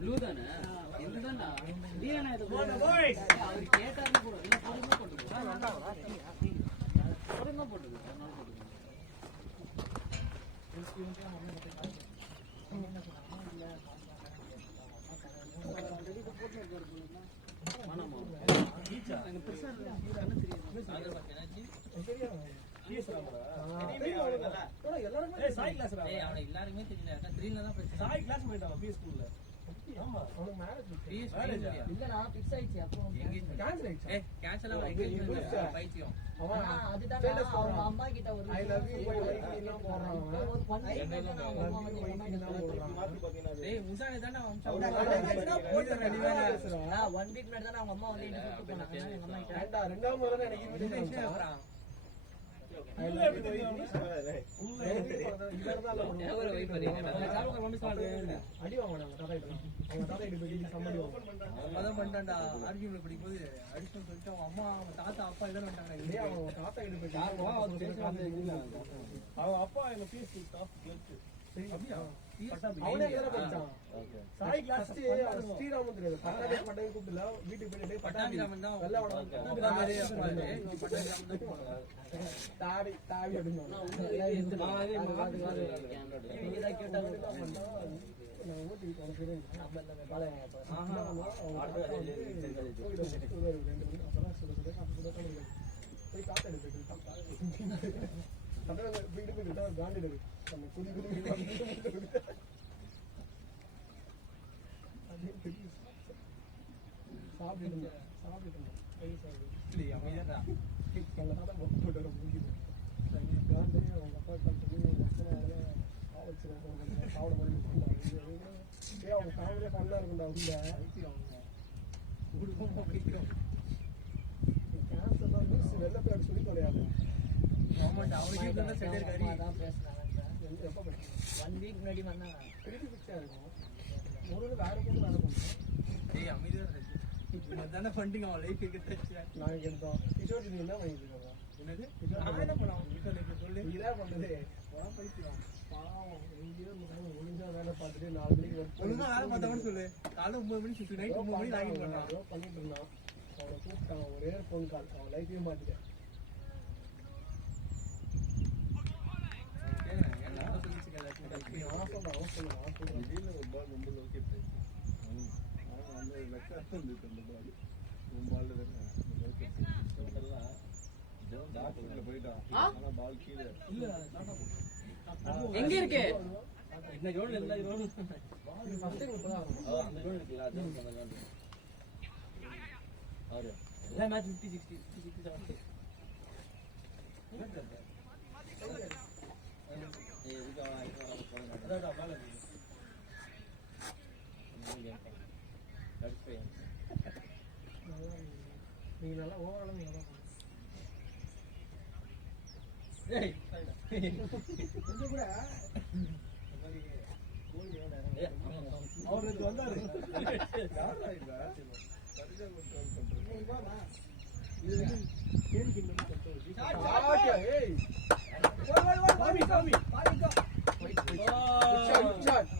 Blue தானே இதுதானா நீனா இது அவர் கேட்டாருன்னு கூட இல்ல பொறுமையா போட்டுக்கோ எல்லாருமே தெரியல சாய் கிளாஸ் போயிட்டான் பி ஸ்கூல்ல. ஆமா அவனுக்கு மேரேஜ் இல்லடா ஃபிக்ஸ் ஆயிச்சு. அப்போ கேன்சல் ஆவல எங்கேஜ்மென்ட் பைத்தியம் அவன் அதுதான் அவங்க அம்மா கிட்ட ஒரு I love you bye like எல்லாம் போறான். ஒரு 1 வீக் தான் அவங்க அம்மா வந்து மாத்தி பாத்தீங்கன்னா டேய் முசானே தான அவன் போட்டு ரெடியா பேசுறான். 1 வீக் முன்னாடி தான் அவங்க அம்மா வந்து இன்டர்வியூ பண்ணாங்க. எங்க அம்மா கிட்ட ஏண்டா ரெண்டாவது முறை எனக்கு இன்விடேஷன் அப்புறம் உள்ள எப்படி தெரியும் உள்ள இவர்தான் எவரோ வெயிட் பண்ணீங்க சாரோங்க மம்மி சால் அடி வாங்குறாங்க தாத்தா கிட்ட போய் சம்மடி அத பண்ணடா ஆர்கியூமென்ட் படிக்கும்போது அடிஷன் சொல்லிட்டு அவங்க அம்மா தாத்தா அப்பா இதெல்லாம் வந்தாங்க. இல்லையா அவங்க தாத்தா கிட்ட போய் யாரோ அவர் பேசுறாங்க இல்ல அவங்க அப்பா என்ன பீஸ் டாப் கேட் அப்படியே அவனே வேற படிச்சான். சாய் கிளாஸ் ஸ்ரீராமன் தெரியாது பட்டாபி பட்டாபி கூப்பிடல வீட்டுக்கு போயிட்டு பட்டாபிராமன் தான் வெள்ள வட மாதிரி பட்டாபிராமன் தான் தாடி தாடி அப்படினா நீங்க தான் கேட்டா நான் ஓட்டி போறேன் நம்ம எல்லாம் பாலை போய் காட்ட எடுத்து அப்புறம் வீடு போயிட்டு காண்டி எடுத்து நம்ம குடி குடி சாப்பிட்டு அமைதியா போட்டு முடிஞ்சு காண்டி அவங்க அப்பா கல்வி சாப்பிட மாதிரி அவங்க ஃபேமிலியா பண்ணா இருக்குண்டா உள்ள கேன்சர் தான் நியூஸ் வெள்ள பேர் சொல்லி தொலையாது. ஆமாண்டா அவனுக்கு தான் செட் இருக்காரு அதான் பேசுறாங்க. எப்ப 1 வீக் முன்னாடி வந்தாங்க. திருப்பி பிச்சா இருக்கும் ஒரு வேற கூட வேற பண்ணுங்க. டேய் அமைதியா இருக்கு மதன ஃபண்டிங் அவ லைஃப் கிட்ட நான் கேட்டோம் கிஷோர் நீ என்ன பண்ணிருக்கீங்க என்னது நான் என்ன பண்ணாம வீட்ல சொல்லி இதா பண்ணதே போறா பைத்தியம் பாவம் எங்கேயோ ஒழுங்கா வேலை பார்த்துட்டு 4 மணிக்கு ஒழுங்கா வேலை பார்த்தவன்னு சொல்லு. காலை 9 மணி சுத்தி நைட் 9 மணி லாகின் பண்ணான் பண்ணிட்டு இருந்தான். அவனை கூப்பிட்டான் ஒரே ஃபோன் கால் அவன் லைஃபே மாத்திட்டேன். எங்க இருக்கு இந்த ஜோன் எல்லா ஜோன் ஃபர்ஸ்ட் இப்பதான் அந்த ஜோன் இருக்குல அது அந்த ஜோன் ஆறு எல்லா மேட்ச் 50 60 57 இதுக்கு அதான் பால் நீ நல்லா ஓவரால நீ நல்லா ஏய் கொஞ்சம் கூட அவருக்கு வந்தாரு யாரா இல்ல சரியா கண்ட்ரோல் பண்றீங்க நீ வா இது கேம் கிண்ட கண்ட்ரோல் ஏய் ஓ பாவி பாவி பாவி கோ ஷாட்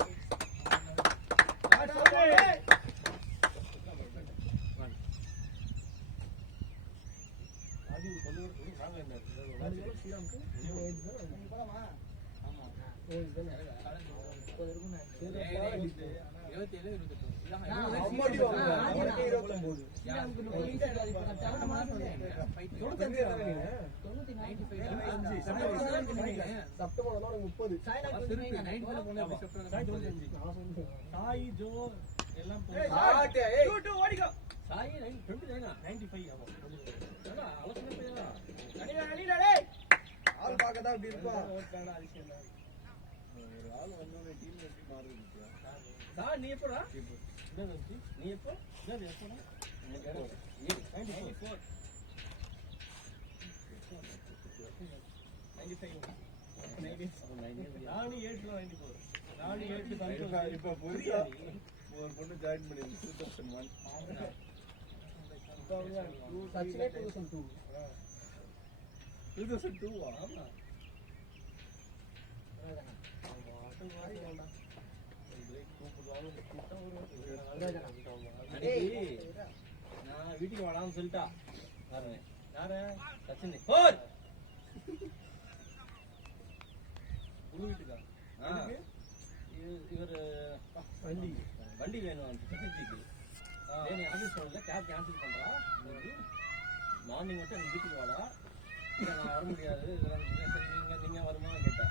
ஆதி சொல்லுங்க நாங்க என்ன அது ஸ்ரீராம்க்கு நீ போலாமா ஆமா ஓ இதெல்லாம் 30 இருக்கும் நான் 27 28 அம்மாடி வாங்க 29 ஸ்ரீராம்க்கு 30 இப்ப கரெக்டான மாசம் 95 செப்டம்பர்ல 30 சாய்னாக்கு 95 போனா செப்டம்பர் 95 சாய் ஜோ எல்லாம் போய் ஏய் 2 ஓடிகோ சாய் 29 95 ஆமா அட அலசன பேரா அடிடா டேய் ஆள் பார்க்கதா இப்படி இருப்பான் ஓட்டான அதிசயம் ஒரு ஆள் வந்தோனே டீம் எப்படி மாறுது சார் நீ எப்போடா என்ன வந்து நீ எப்போ என்ன எப்போடா நீ 94 நானு 894 நானு 8 இப்ப புரியா ஒரு பொண்ணு ஜாயின் பண்ணிருக்கு 2001 சச்சினே 2002 2002 ஆமா அதான் ஆமா அது மாதிரி வேண்டாம் பிரேக் கூப்பிடு நான் வீட்டுக்கு வாடான்னு சொல்லிட்டா யாரு சச்சினி வீட்டுக்கா இவரு வண்டி வேணும் சச்சிக்கு நீ ஆஃபீஸ் போனல கேப் கேன்சல் பண்றா மார்னிங் மட்டும் எங்க வீட்டுக்கு வாடா நான் வர முடியாது நீங்க வருமா கேட்டா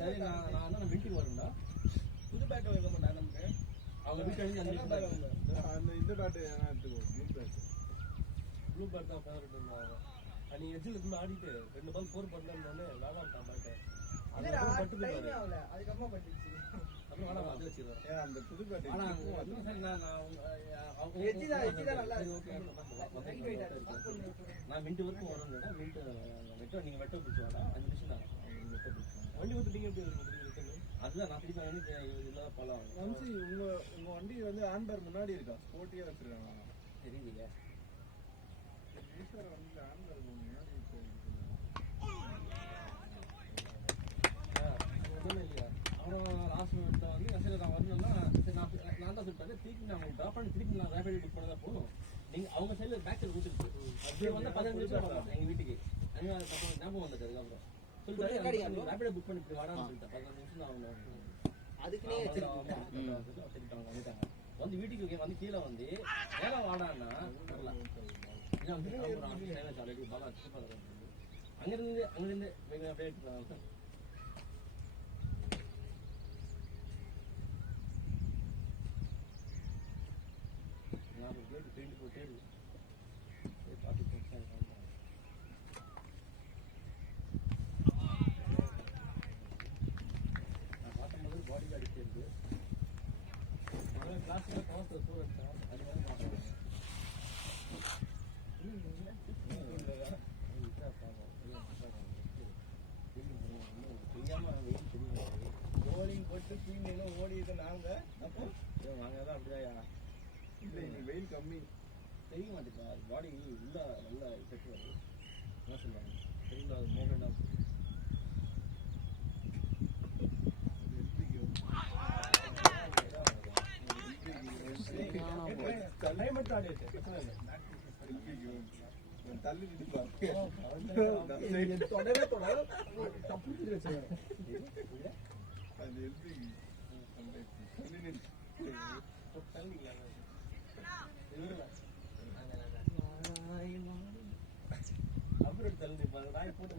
சரி நான் வீட்டுக்கு வரும்டா புது பேட் வைக்க மாட்டேன் நமக்கு அவங்க வீட்டு அந்த இந்த பேட் எடுத்துக்கோ ப்ளூ பேட் தான் ஃபேவரட் இருந்தாங்க நீ எஜ்ஜில் இருந்து ஆடிட்டு 2 பால் 4 பண்ணலாம்னு விளாடாமட்டான் பேட்டை அதுக்கப்புறமா பட்டுச்சு அப்புறம் வேணாம் அது வச்சுக்கிறேன் அந்த புது பேட்டை நான் மின்ட்டு வரைக்கும் வரணும்னா மின்ட்டு வெட்ட நீங்கள் வெட்ட பிடிச்சி வாடா 5 நிமிஷம் தான் வெட்ட பிடிச்சி வண்டி ஊற்றிட்டீங்க எப்படி அதுதான் நான் திருப்பி இல்லாத போகலாம் வம்சி உங்கள் வண்டி வந்து ஆன்பேர் முன்னாடி இருக்கா ஸ்போர்ட்டியாக வச்சுருக்காங்க தெரியலையே வண்டியில் ஆன்பேர் முன்னாடி இல்லையா அப்புறம் லாஸ்ட் மினிட்ல வந்து சரி நான் வரணும்னா சரி நான் தான் சொல்லிட்டாரு திருப்பி நான் ட்ராப் பண்ணி திருப்பி நான் ரேபிட் புக் பண்ணதான் போதும் நீங்கள் அவங்க சைடில் பேக் சைடு கொடுத்துருக்கு அப்படியே வந்து 15 நிமிஷம் வரலாம் எங்கள் வீட்டுக்கு அப்புறம் ஞாபகம் வந்தது அதுக்கப்புறம் சொல்லிட்டாரு ரேபிட் புக் பண்ணி வாடான்னு சொல்லிட்டேன் 15 நிமிஷம் தான் அவங்க அதுக்குன்னே வந்துட்டாங்க வந்து வீட்டுக்கு வந்து கீழே வந்து வேலை வாடான்னா வரலாம் ஆல்ரெடி பாலா அங்கிருந்து அப்படியே நான் பிளேட் பெயிண்ட் போட்டே இருக்கு பார்த்து நான் பார்க்கும்போது பாடி கார்டு இருக்கு கிளாஸ்ல காசு ஸ்டூடெண்ட்ஸா அது மாதிரி பார்க்கணும் போலிங் போட்டு டீம் ஓடிட்டு நாங்க அப்போ நாங்க தான் அப்படியா இல்லை வெயில் கம்மி தெரிய மாட்டேங்குது பாடி உள்ள நல்ல எஃபெக்ட் வருது என்ன சொல்லுவாங்க தெரியல அது மூமெண்ட் கிளைமேட் ஆடி தள்ளி தொடவே தொட தப்பு அப்புறம் தள்ளி நாய் போட்டு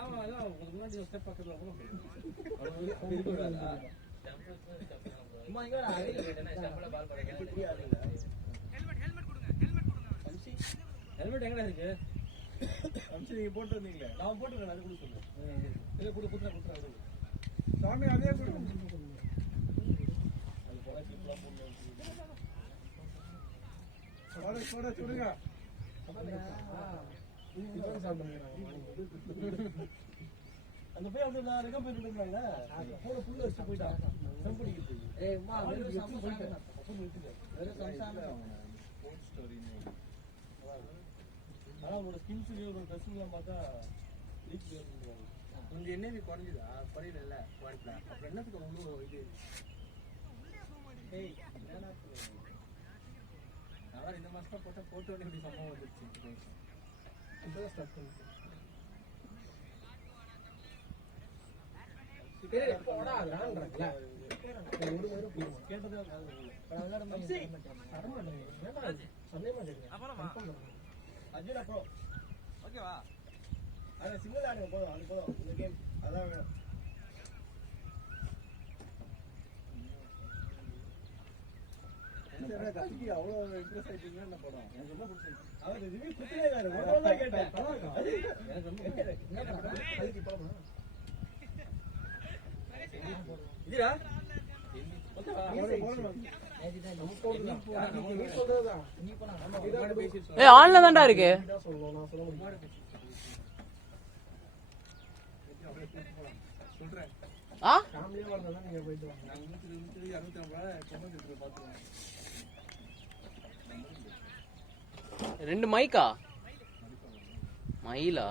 ஆமா அதான் உங்களுக்கு முன்னாடி ஸ்டெப் பக்கத்துல ஹெல்மெட் எங்கடா இருக்கு அம்சி நீங்க போட்டு வந்தீங்களே நான் போட்டுருக்கேன் அது கூட சொல்லுங்க இல்ல கூட குத்துறா சாமி அதே கூட அது போட கிளிப்லாம் போட சொல்லுங்க அந்த போய் அப்படி நான் ரெக்க போயிட்டு இருக்காங்க போட புல்ல வச்சு போயிட்டான் சம்படிக்கு ஏய் அம்மா வெறும் போயிட்டான் அப்ப விட்டுங்க வெறும் சம்சான போட் ஸ்டோரி ஆனா ஒரு ஸ்கில்ஸ் ஒரு ட்ரெஸ்ஸிங்லாம் பார்த்தா லீக் பண்ணுவாங்க கொஞ்சம் என்ன குறைஞ்சுதா குறையில குறைக்கல அப்புறம் என்னத்துக்கு அவ்வளோ இது ஏய் என்னடா அதான் இந்த மாசம் போட்டா போட்டோ இப்படி சம்பவம் வந்துருச்சு இப்பதான் ஸ்டார்ட் பண்ணுச்சு போடா விளாண்டுறல ஒரு நேரம் கேட்டதா அர்ஜுன் அப்புறம் ஓகேவா அது சிங்கிள் ஆடுங்க போதும் அது போதும் இந்த கேம் அதான் வேணும் அவ்வளோ இன்ட்ரெஸ்ட் ஆயிட்டீங்கன்னா என்ன படம் எனக்கு ரொம்ப பிடிச்சிருக்கு அவர் ரிவ்யூ குத்திலே கேட்டேன் எனக்கு ரொம்ப அதுக்கு போகணும் இதுடா ஆன்ல தான்டா இருக்கு ரெண்டு மைக்கா மயிலா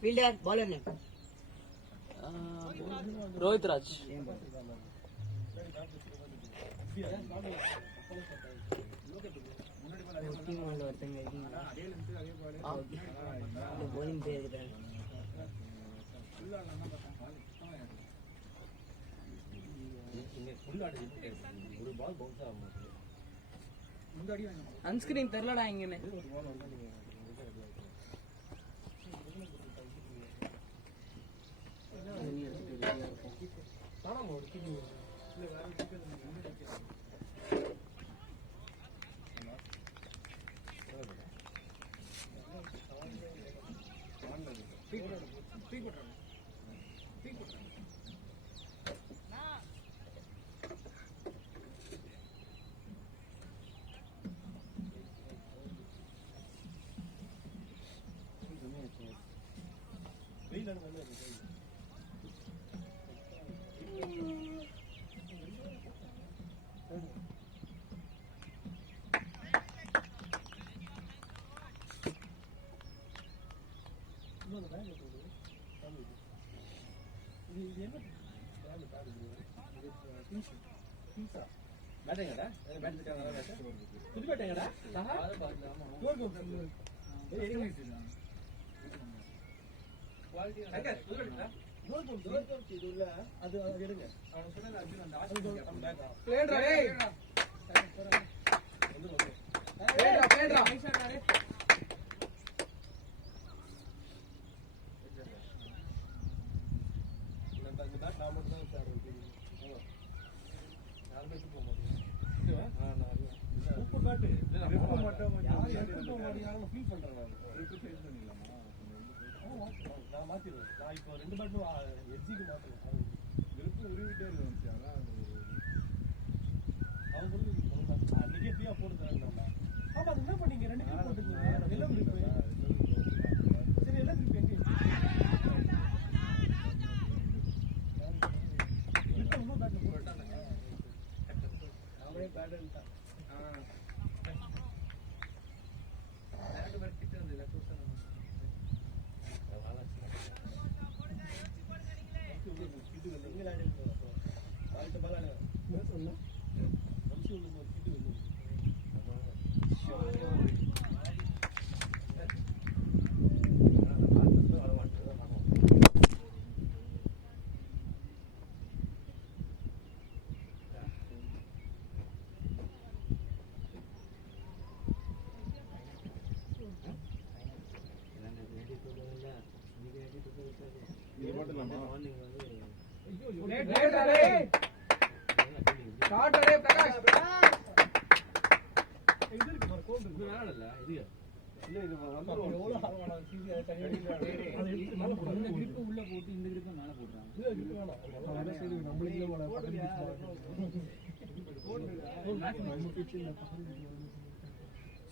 ஃபீல்டர் பாலர் நேம் ரோஹித் ராஜ். ஒருத்தங்க போலிங் பேர் அன்ஸ்கிரீன் தெரியலடா இங்கன்னு.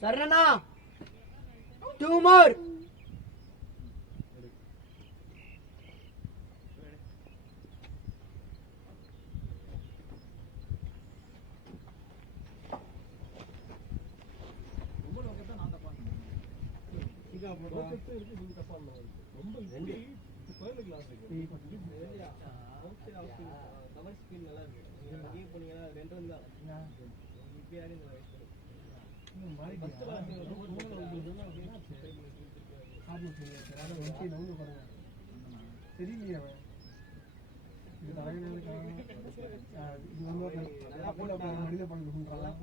சரணா 2 more. தெரியலையே அவன் இது தலைவனுக்காக இது வந்து நல்லா போட்ட மனித பங்கு பண்றான்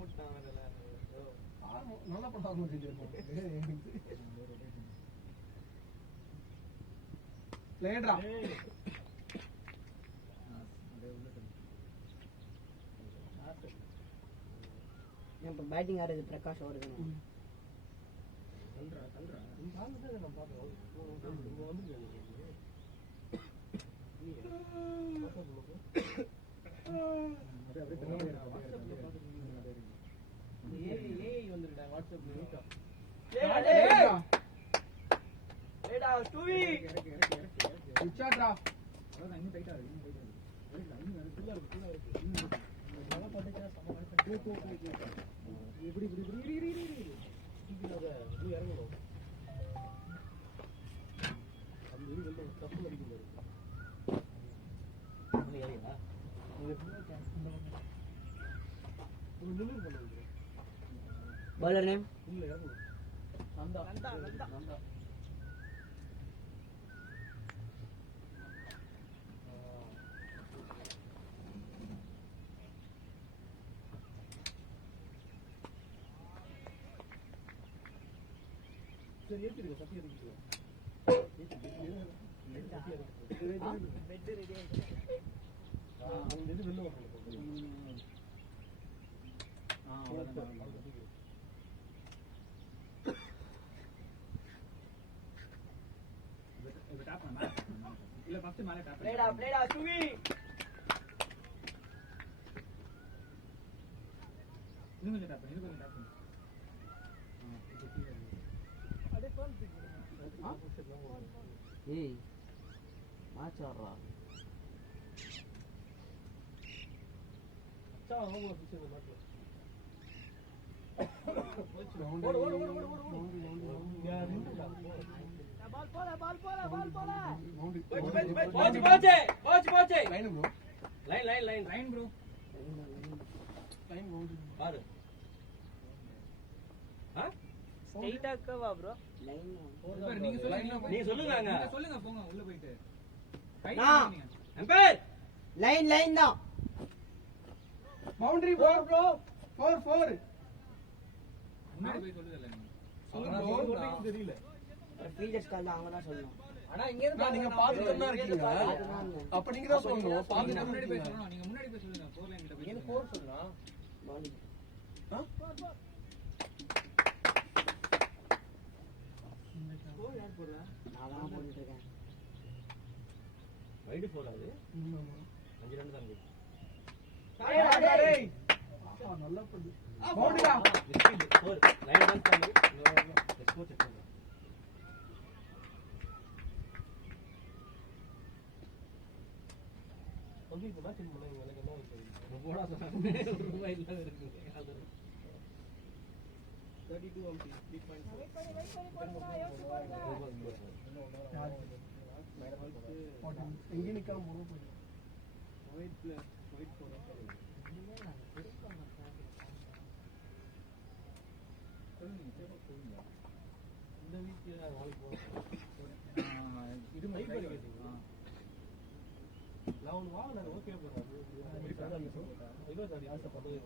நல்லா பண்ணாம லேடா இப்போ பேட்டிங் ஆடுறது பிரகாஷ் வருது bowler name ஏய் மேட்ச் ஆடுறா லைன் லைன் தான் பவுண்டரி 4 ப்ரோ 4 முன்னாடி போய் சொல்லுதல்ல தெரியல ஃபீல்டர்ஸ் கால் தான் அவங்க தான் சொல்லணும் ஆனா இங்க இருந்து நீங்க பாத்துட்டு தான் இருக்கீங்க அப்ப நீங்க தான் சொல்லணும் பாத்துட்டு முன்னாடி போய் இருக்கீங்க சொல்லணும் நீங்க முன்னாடி போய் சொல்லுங்க 4 லைன் கிட்ட போய் நீங்க 4 சொல்லலாம் bowling நான் தான் போட்டுட்டு இருக்கேன் வைடு போடாது 5 ரன் தான் இருக்கு டேய் நல்லா பண்ணு பவுண்டரியா 4 லைன் ரன் பண்ணு ஸ்கோர் செக் பண்ணு வந்து இப்ப மேட்ச் பண்ணாங்க எனக்கு என்ன இருக்கு போடா சொன்னாங்க ரூபாய் இல்ல இருக்கு அது 32 அவுட் 3.5 எங்க நிக்காம போறோம் ஒயிட் பிளேயர் ஒயிட் போறோம் இந்த வீக்ல நாளைக்கு போறோம் இது மைக் பண்ணிக்கிறீங்க நான் ஒன்று வாங்கினேன் ஓகே போகிறேன் இதோ சார் யார்கிட்ட பண்ணுறது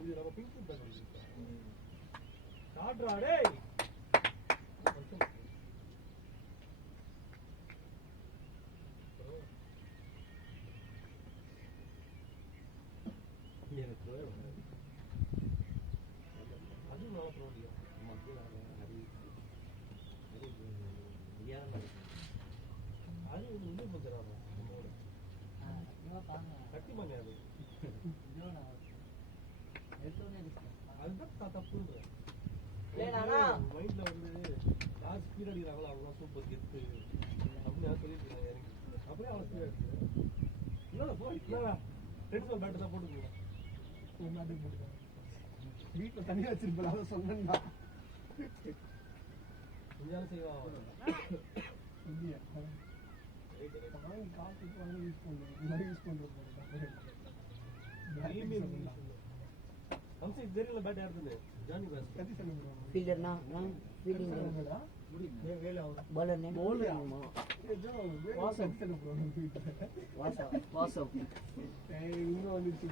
இது நம்ம பிங்க் காட்ரா டேய் எனக்கு அது நல்லா பண்ண முடியும் அது உள்ளே போகிறாங்க கட்டி பண்ண அது அதுதான் தப்புன்றேன் மைண்ட்ல வந்து யார் ஸ்பீட் அடிக்கிறாங்களோ அவங்க சூப்பர் கெத்து அப்படின்னு யாரும் சொல்லியிருக்காங்க எனக்கு அப்படியே அவன் ஸ்பீட் அடிக்கிறேன் இன்னொன்று போய் ரெண்டு பேட் தான் போட்டுக்கணும் எல்லாத்தையும் போட்டுருக்காங்க. வீட்டுல தனியா வச்சிருப்பா அதை சொன்னா இல்லையா வாங்கி காசு வாங்கி யூஸ் பண்ணுறேன் இந்த மாதிரி யூஸ் பண்ணுறது கத்தி சொல்லுங்க ஃபீல்டர்னா ஃபீல்டிங் bowler name வாசவ் இன்னும் வந்துச்சு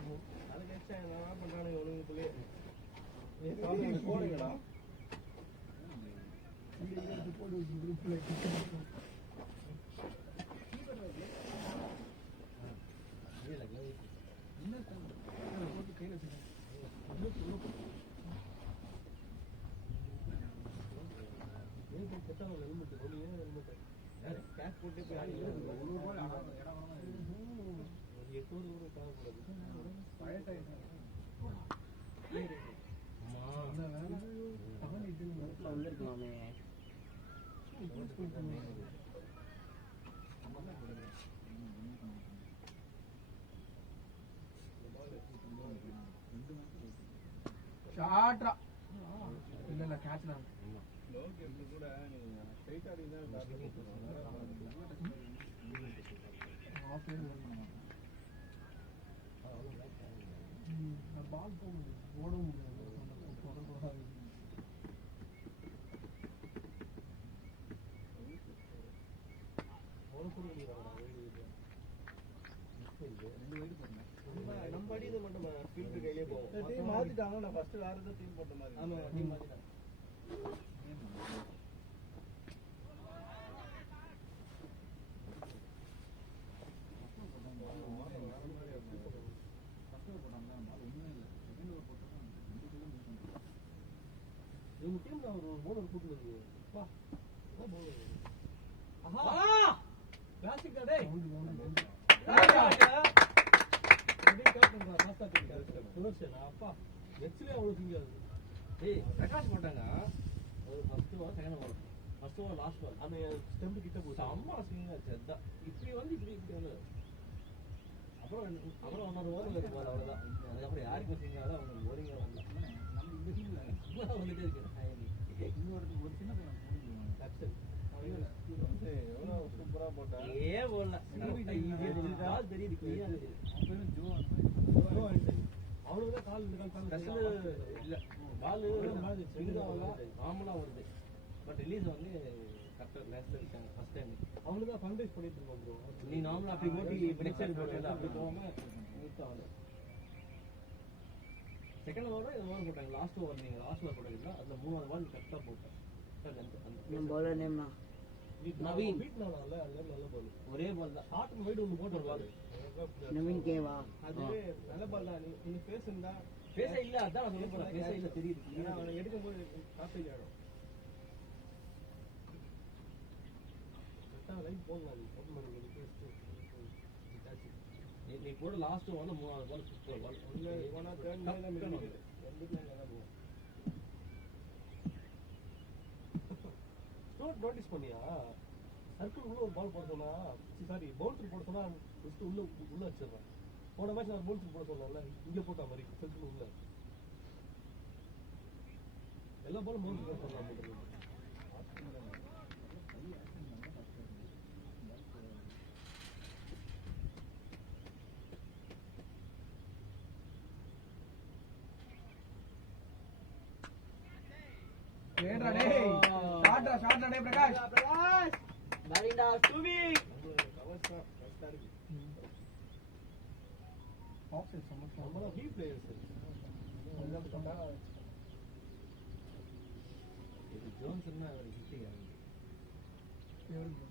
வந்திருக்கலாமே ஷாட்ரா இல்ல இல்ல கேட்ச் தான் பால் போக முடியாது ஓடவும் முடியாது நம்ம அடிது மட்டும் ஃபீல்டு கையிலே போவோம் டீம் மாத்திட்டாங்க நான் ஃபர்ஸ்ட் வேற ஏதோ டீம் போட்ட மாதிரி ஆமா டீம் மாத்திட்டாங்க இவங்க டீம்ல ஒரு பவுலர் கூட்டிட்டு வா பவுலர் ஆஹா கிளாசிக் டேய் அப்பா நெக்ஸ்ட்ல அவ்வளவு திங்காது டேய் பிரகாஷ் போட்டாங்க ஒரு first over second over first over last over அந்த ஸ்டெம்ப் கிட்ட போச்சு அம்மா ஸ்விங் ஆச்சு அதான் இப்படி வந்து அப்புறம் இன்னொரு ஓவர் இருக்கு பாரு அவ்வளவுதான் அதுக்கப்புறம் யாருக்கு ஸ்விங் ஆகுதோ அவங்க ஓரிங்க வரல நம்ம இந்த டீம்ல வந்துட்டே இருக்கு இன்னொரு ஒரு சின்ன பையன் எவ்வளவு சூப்பரா போட்டா ஏ போடல கால் தெரியுது அவனுக்கு கால் இந்த கால் இல்ல பால் நார்மலா வருது பட் ரிலீஸ் வந்து கரெக்டா மேட்ச்ல இருக்காங்க ஃபர்ஸ்ட் டைம் அவனுக்கு தான் ஃபண்ட் ரைஸ் பண்ணிட்டு இருக்கோம் ப்ரோ நீ நார்மலா அப்படி ஓட்டி நெக்ஸ்ட் போட்டல அப்படி போகாம நீட்டா வந்து செகண்ட் ஓவர் இது ஓவர் போட்டாங்க லாஸ்ட் ஓவர் நீங்க லாஸ்ட் ஓவர் போட்டீங்களா அதுல மூணாவது பால் கரெக்டா போட்டேன் நம்ம bowler name na நவீன் நல்ல நல்ல பால் ஒரே பால் தான் ஷார்ட் வைட் ஒன்னு போட்டு பால் நவீன் கேவா அது நல்ல பால் தான் நீ ஃபேஸ் இருந்தா ஃபேஸ் இல்ல அதான் நான் சொல்ல போறேன் ஃபேஸ் இல்ல தெரியுது ஏன்னா அவன் எடுக்கும்போது காப்பேஜ் ஆடும் கரெக்டா லைட் போடலாம் நீ ஓபன் பண்ணி நீ போட லாஸ்ட் வந்து மூணாவது பால் சூப்பர் பால் ஒன்னு டர்ன் மேல ரெண்டு நல்லா போகும் நோட்டீஸ் பண்ணியா சர்க்கிள் உள்ள ஒரு பால் போட சொன்னா சாரி பவுன்சர் போட சொன்னா ஜஸ்ட் உள்ள வச்சிடறேன் போன மேட்ச் நான் பவுன்சர் போட சொன்னேன்ல இங்க போட்ட மாதிரி சர்க்கிள் உள்ள எல்லா பாலும் பவுன்சர் போட சொல்லலாம் ஏடா டேய் ஷாட்ரா டேய் பிரகாஷ் Barinda Subi கவர்ஸ்டா கரெக்ட்டா இருக்கு ஆஃப் சைட் சமமா நம்மள பி பிளேயர்ஸ் இது ஜோன்ஸ்னா அவர் ஹிட்டிங் ஆகுது Jones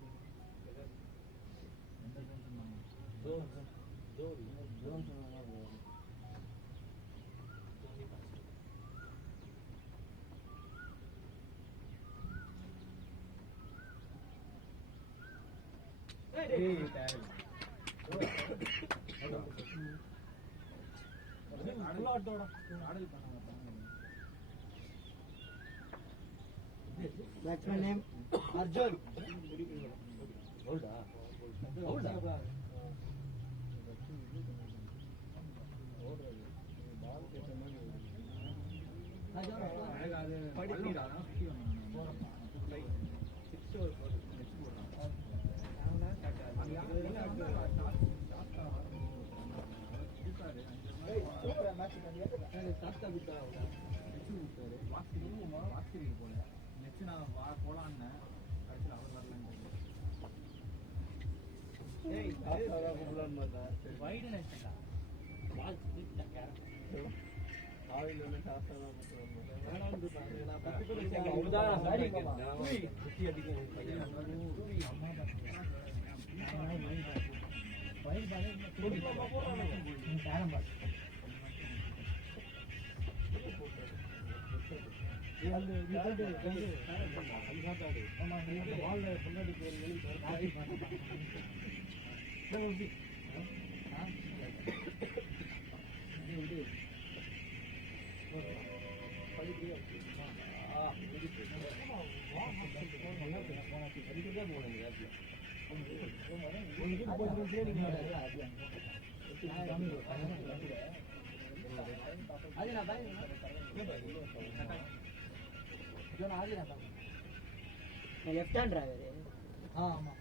batsman name Arjun left hand driver. ஆமா.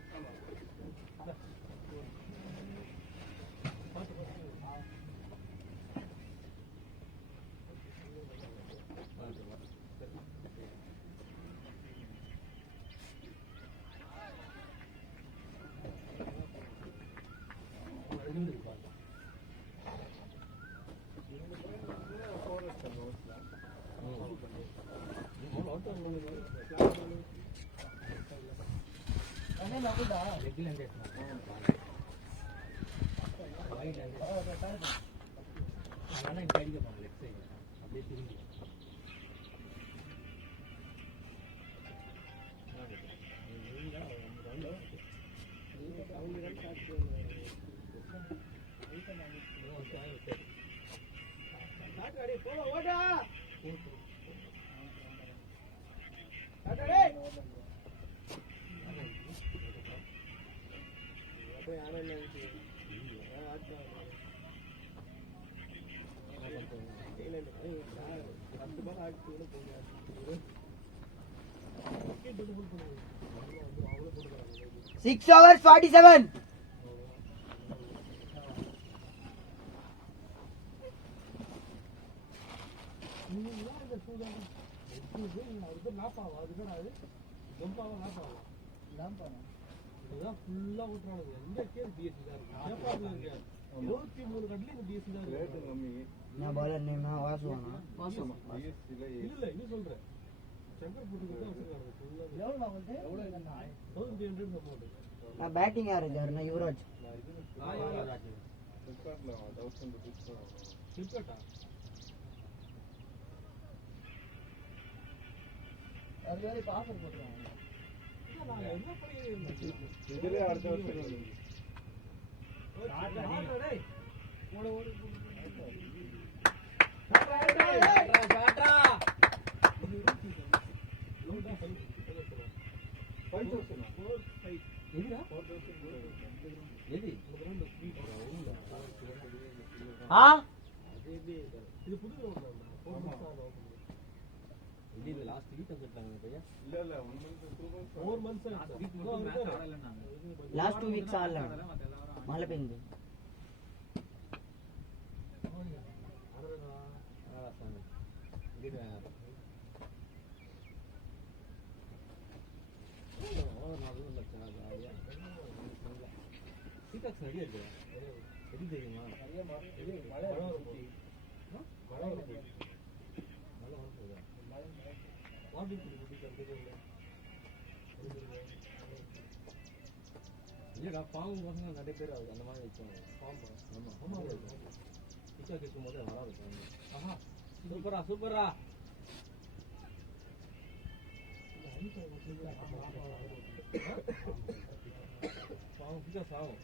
Six hours 47. நான் பாலர் நேம் வாசுவானா நான் பேட்டிங் ஆவரேஜ் யாருன்னா யுவராஜ் லாஸ்ட் 2 வீக்ஸ் ஆடல மழை பெய்யுது இல்லடா பாவம் பசங்க நிறைய பேர் அந்த மாதிரி வச்சாங்க. ஆமா டிக்கா கேட்கும் போது வராது. சூப்பரா சூப்பரா பாவம் டிக்கா சாவும்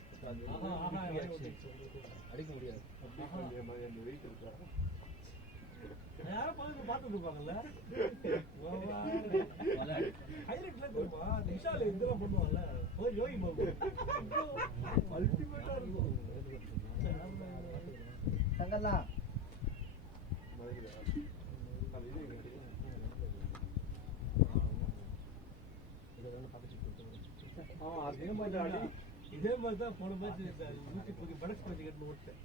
அடிக்க முடியாது. யாரும் பார்த்துட்டு இருப்பாங்கல்ல ஹைலைட்ல தெரியுமா விஷால் இதெல்லாம் பண்ணுவாங்கல்ல ஒரு யோகி பாபு அல்டிமேட்டா இருக்கும். தங்கலாம் இதே மாதிரி தான் போன மேட்ச் ஊட்டி போய் படக்ஸ் மேட்ச் கட்டு ஓட்டேன்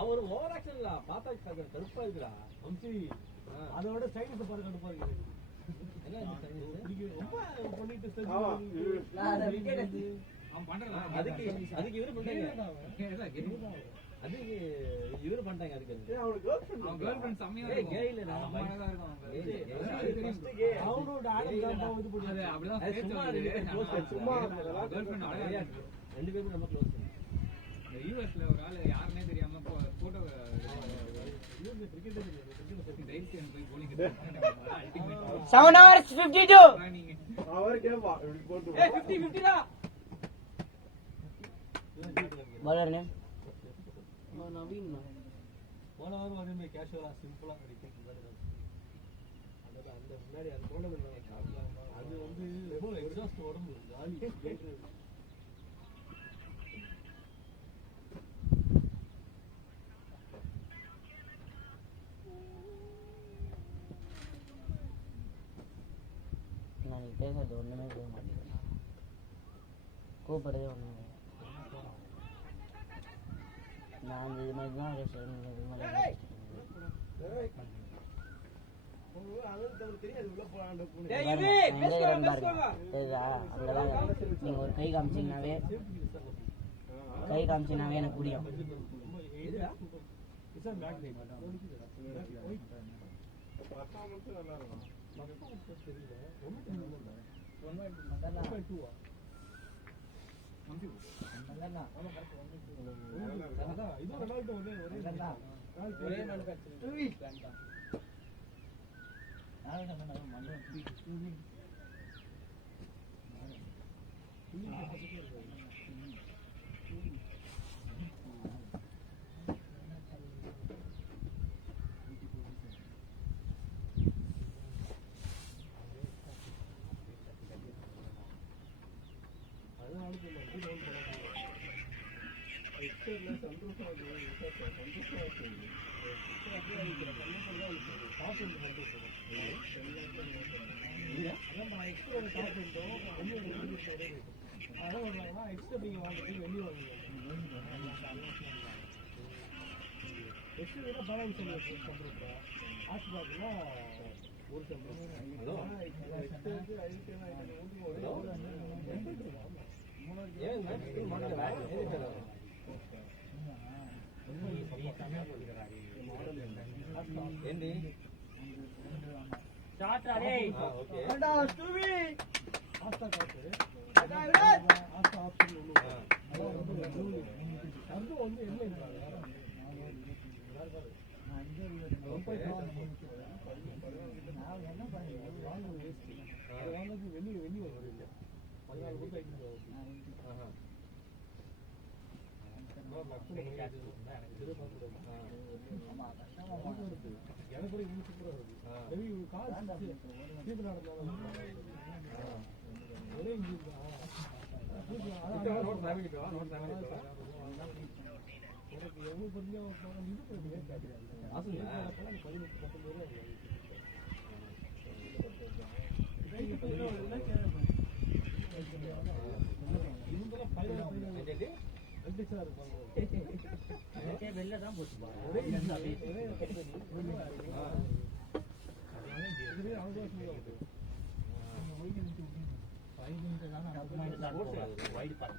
அவர் ஓவர் ஆக்ஷன் இல்ல பார்த்தா கருப்பா இருக்குடா வம்சி அதோட சைனஸ் பாரு கடுப்பா இருக்கு ரொம்ப பண்ணிட்டு அதுக்கு இவரு பண்ணாங்க அதுக்கு இவரு பண்ணிட்டாங்க அதுக்கு கேர்ள் ஃப்ரெண்ட் செம்மையா இருக்கு கே இல்லடா செம்மையா இருக்கும் அவனோட ஆடம் தான் இது பண்ணது அப்படிதான் சும்மா கேர்ள் ஃப்ரெண்ட் அழகா ரெண்டு பேரும் ரொம்ப க்ளோஸ் யூஎஸ்ல ஒரு ஆளு யாருனே தெரியாம போட்டோ யூஎஸ் கிரிக்கெட் தெரியும் ரைட் ஹேண்ட் போய் bowling 7 hours 52 அவர் கேப்பா போட்டு 50 50 டா bowler name நவீன் போன வாரம் வந்து கேஷுவலா சிம்பிளா ரிப்பீட் பண்ணாரு அந்த முன்னாடி அது டோர்னமென்ட் அது வந்து ரொம்ப எக்ஸாஸ்ட் உடம்பு ஜாலி நான் பேசுறது ஒண்ணுமே பேச மாட்டேன் கூப்பிடுறதே ஒண்ணுமே நான் இது மாதிரி தான் நீங்க ஒரு கை காமிச்சீங்கன்னாவே எனக்கு புரியும்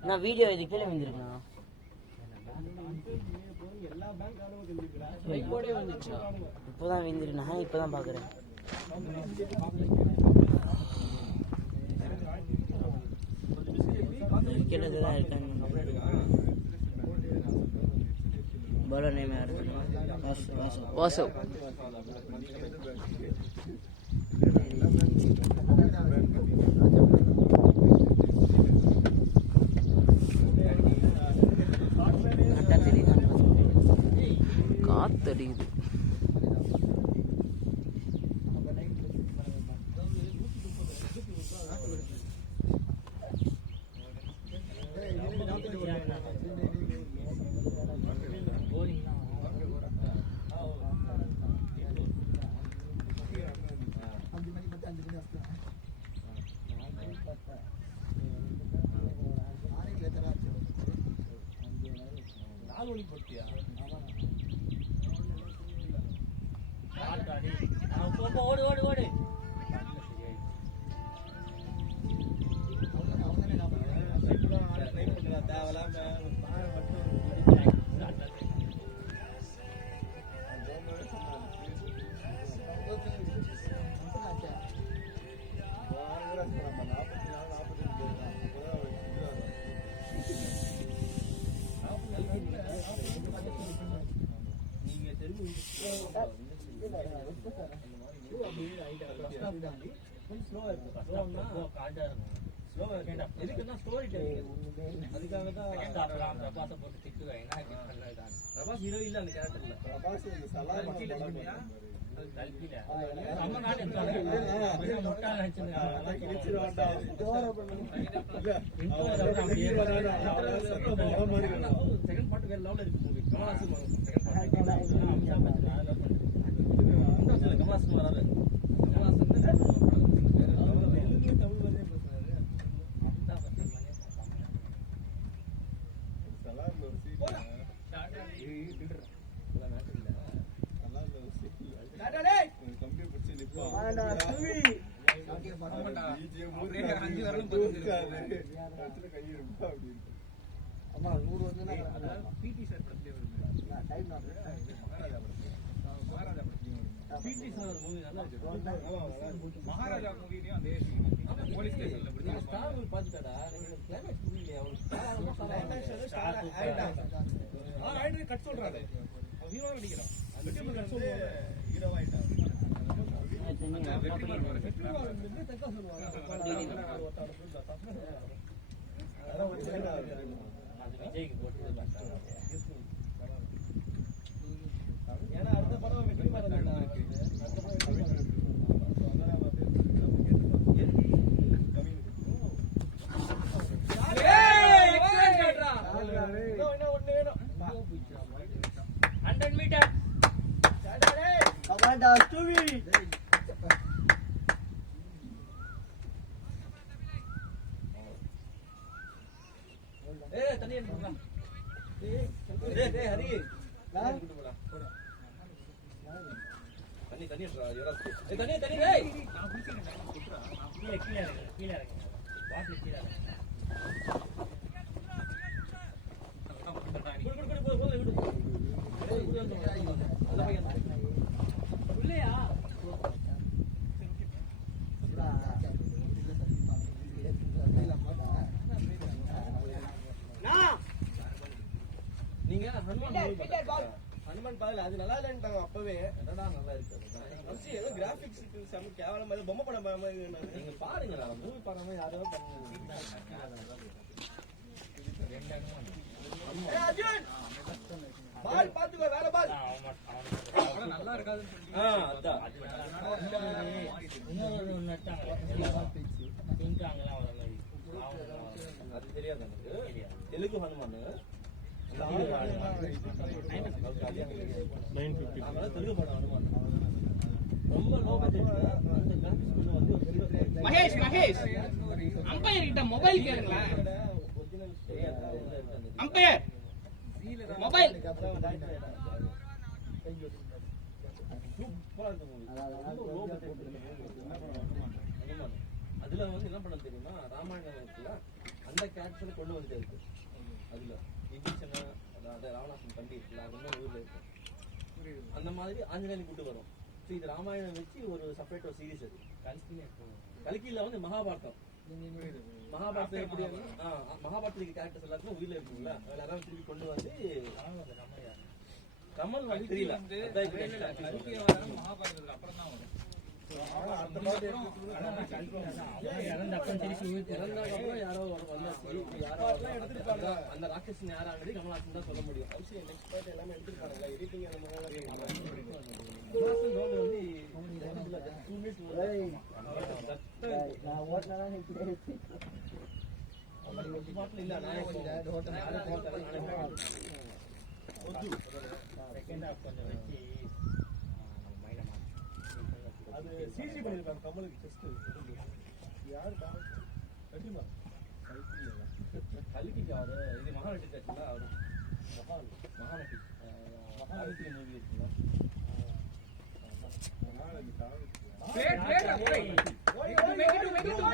நான் வீடியோ இது கீழே வந்துருக்கேன் இப்போதான் வந்துருக்கு நான் இப்போதான் பாக்குறேன் கிட்டதான் இருக்கேன் bowler name yaar Vasu காத்தடிக்குது கால் வலி போட்டியா ஓடு ஓடு ஓடு ஸ்டோரி அதுக்காக தான் போட்டு திட்டுவேன் பிரபாஸ் ஹீரோ இல்ல அந்த கேரக்டர்ல பிரபாஸ் செகண்ட் பாட்டு வேற லெவல்ல இருக்கு மூவி கமலாசன் வராது மகாராஜா மூவிலயும் அதே போலீஸ் ஸ்டேஷன்ல பாத்துட்டா கட் சொல்றாரு ஹீரோ நடிக்கிறான் விஜய்க்கு போட்டு ஏன்னா அடுத்த படம் வெற்றி நீங்க ஹனுமான் பாக்கல அது நல்லா இல்லன்ட்டாங்க அப்பவே என்னடா நல்லா இருக்கு ஏதோ கிராபிக்ஸ் செம கேவலமா பொம்மை படம் மாதிரி நீங்க பாருங்க மூவி பாருங்க யாரோ அர்ஜுன் பால் பாத்துக்கோ வேற பால் நல்லா இருக்காதுன்னு சொல்லி அதான் இன்னொரு நட்டாங்க அது தெரியாது எனக்கு தெலுங்கு ஹனுமான் மகேஷ் மகேஷ் அம்பையர் கிட்ட மொபைல் கேளுங்களேன். அம்பையர் மொபைல் அதுல வந்து என்ன பண்ண தெரியுமா, ராமாயணத்துல அந்த கேரக்டர் கொண்டு வந்துட்டு இருக்கு. அதுல விபீஷண ராவணாசன் பண்டி இருக்குல்ல, அது ஊர்ல இருக்கு. அந்த மாதிரி ஆஞ்சநேயன் கூட்டு வரும். இது ராமாயணம் வச்சு ஒரு செப்பரேட் ஒரு சீரிஸ். அது கல்கில வந்து மகாபாரதம் எப்படி மகாபாரதத்துக்கு கேரக்டர்ஸ் எல்லாத்துக்கும் உயிரில இருக்குல்ல, அதெல்லாம் திருப்பி கொண்டு வந்து கமல் வந்து தெரியல மகாபாரதத்துல அப்புறம் தான் வரும். அந்த ராட்சசன் யாரானது கமல்ஹாசன் தான் சொல்ல முடியும். எல்லாமே எடுத்துருக்காங்க எடிட்டிங் அது சிஜி பண்ணிருக்காங்க கமலுக்கு டெஸ்ட். யாரு கல்கிக்கு அவரு இது மகாநட்டி அவரு மகாலட்சுமி மூவி இருக்குல்ல, Plate, boy. Make it two.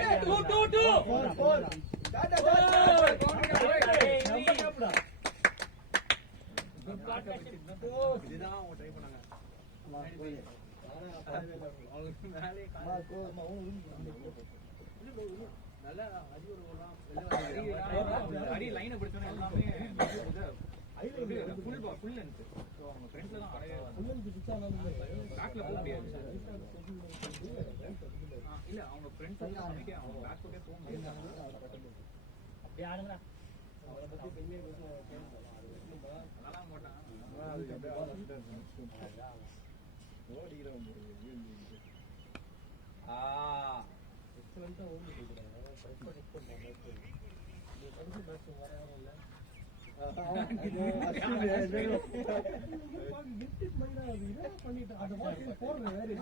இதுதான் அவங்க ட்ரை பண்ணாங்க. நல்லா அடி லைனை பிடிச்சோன்னா எல்லாமே ஃபுல் லென்த். ஸோ அவங்க ஃப்ரெண்ட்ல தான் பேக்ல போக முடியாது. இல்ல அவங்க ஃப்ரெண்ட்ஸ் சமைக்க அவங்க பேக் போட்டே போக முடியாது. அப்படியே ஆடுங்களா. அதெல்லாம் போட்டான். எக்ஸலண்டா ஓடி போயிடுறாங்க.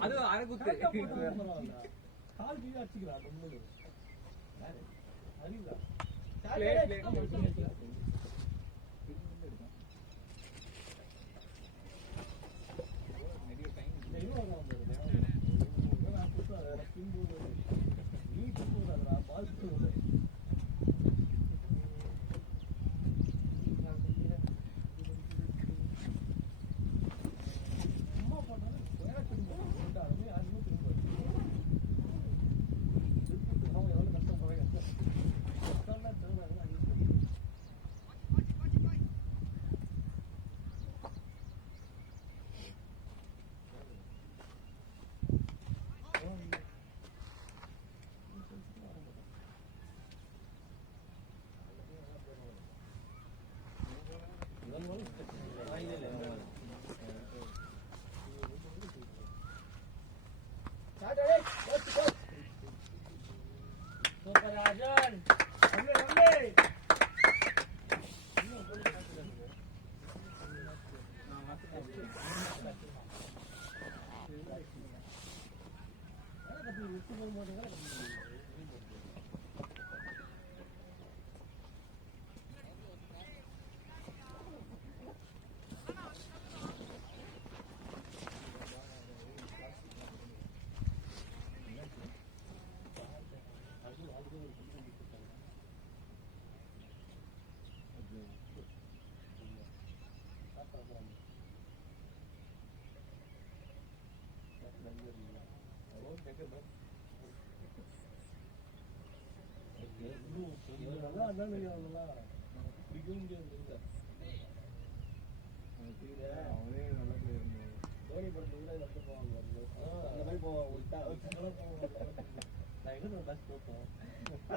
அது அரகுத்து கால் கீழே அடிச்சுக்கலாம். அறிவுடா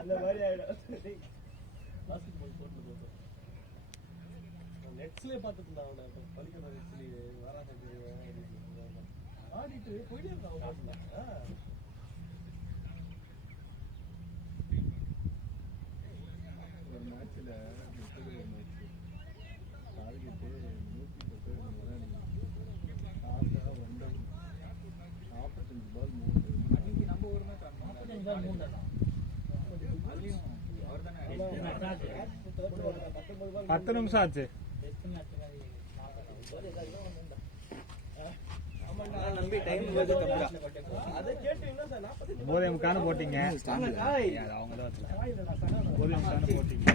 அந்த மாதிரி ஆயிடும். நெட்ஸ்லயே பார்த்துட்டு இருந்தான் அவனை. பலிக்கிற நெட்ஸ்லயே ஆடிட்டு போயிட்டே இருந்தான் அவன். ஒரு மேட்ச்ல டார்கெட்டு 130 45 பால் 3. அன்னைக்கு நம்ம ஒரு மேட்ச் 45 பால் 3 தான். அதுலயும் அவர் தானே 10 நிமிஷம் ஆச்சு. போதே முக்கான போட்டீங்க. அவங்க தான் போதே முக்கான போட்டீங்க.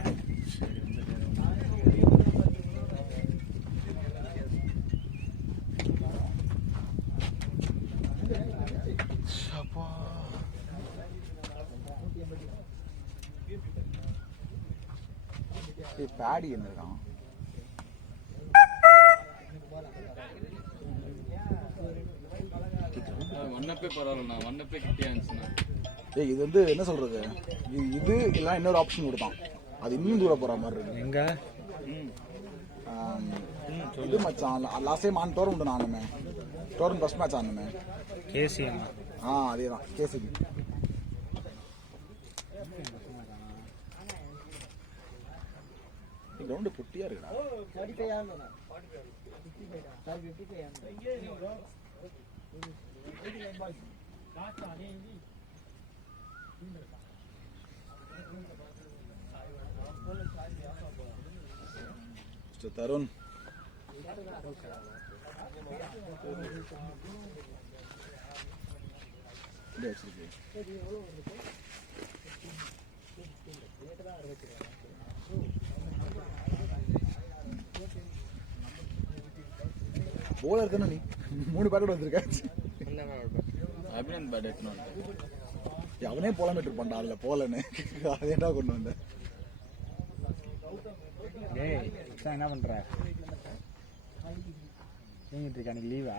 பேடி என்ன இருக்கான்? இது வந்து என்ன சொல்றது, இது எல்லாம் இன்னொரு ஆப்ஷன் கொடுத்தான். அது இன்னும் தூரம் போற மாதிரி இருக்கு. எங்க இது மச்சான் லாஸ்ட் டைம் ஆன் டோர்னமெண்ட் ஆனமே, டோர்னமெண்ட் ஃபர்ஸ்ட் மேட்ச் ஆனமே கேசிஎம். அதேதான் கேசிபி. கிரவுண்ட் குட்டியா இருக்குடா. மிஸ்டர் தருண். போலர் தானே நீ? 3 பேக்கெட் வந்திருக்க. அபிநந்த் பேட் எடுத்துன்னு அவனே போலாமிட்டு இருப்பான்டா அதுல போலன்னு. அதேடா கொண்டு வந்த. டேய் என்ன பண்ற? தூங்கிட்டு இருக்க, அன்னைக்கு லீவா?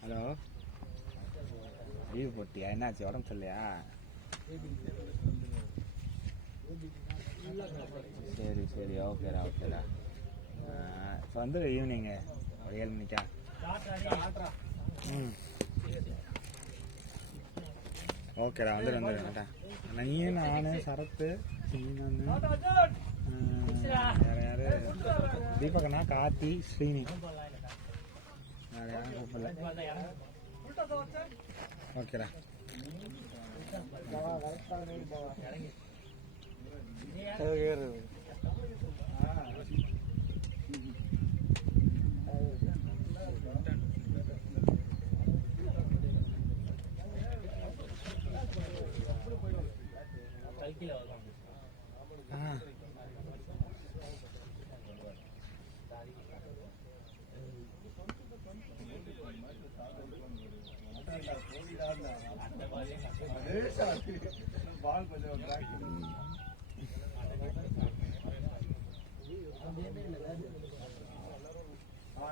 ஹலோ, லீவ் போட்டியா? என்னாச்சு, உடம்பு சொல்லையா? சரி சரி, ஓகேடா ஓகேடா. இப்போ வந்து ஈவினிங்கு ஒரு 7 மணிக்கா? ம் ஓகேடா, வந்துடுறேன்டா. நீயும் நானு சரத்து வேற யாரு, தீபகண்ணா, கார்த்தி, ஸ்ரீனி, வேற யாரும் கூப்பிடல. ஓகேடா.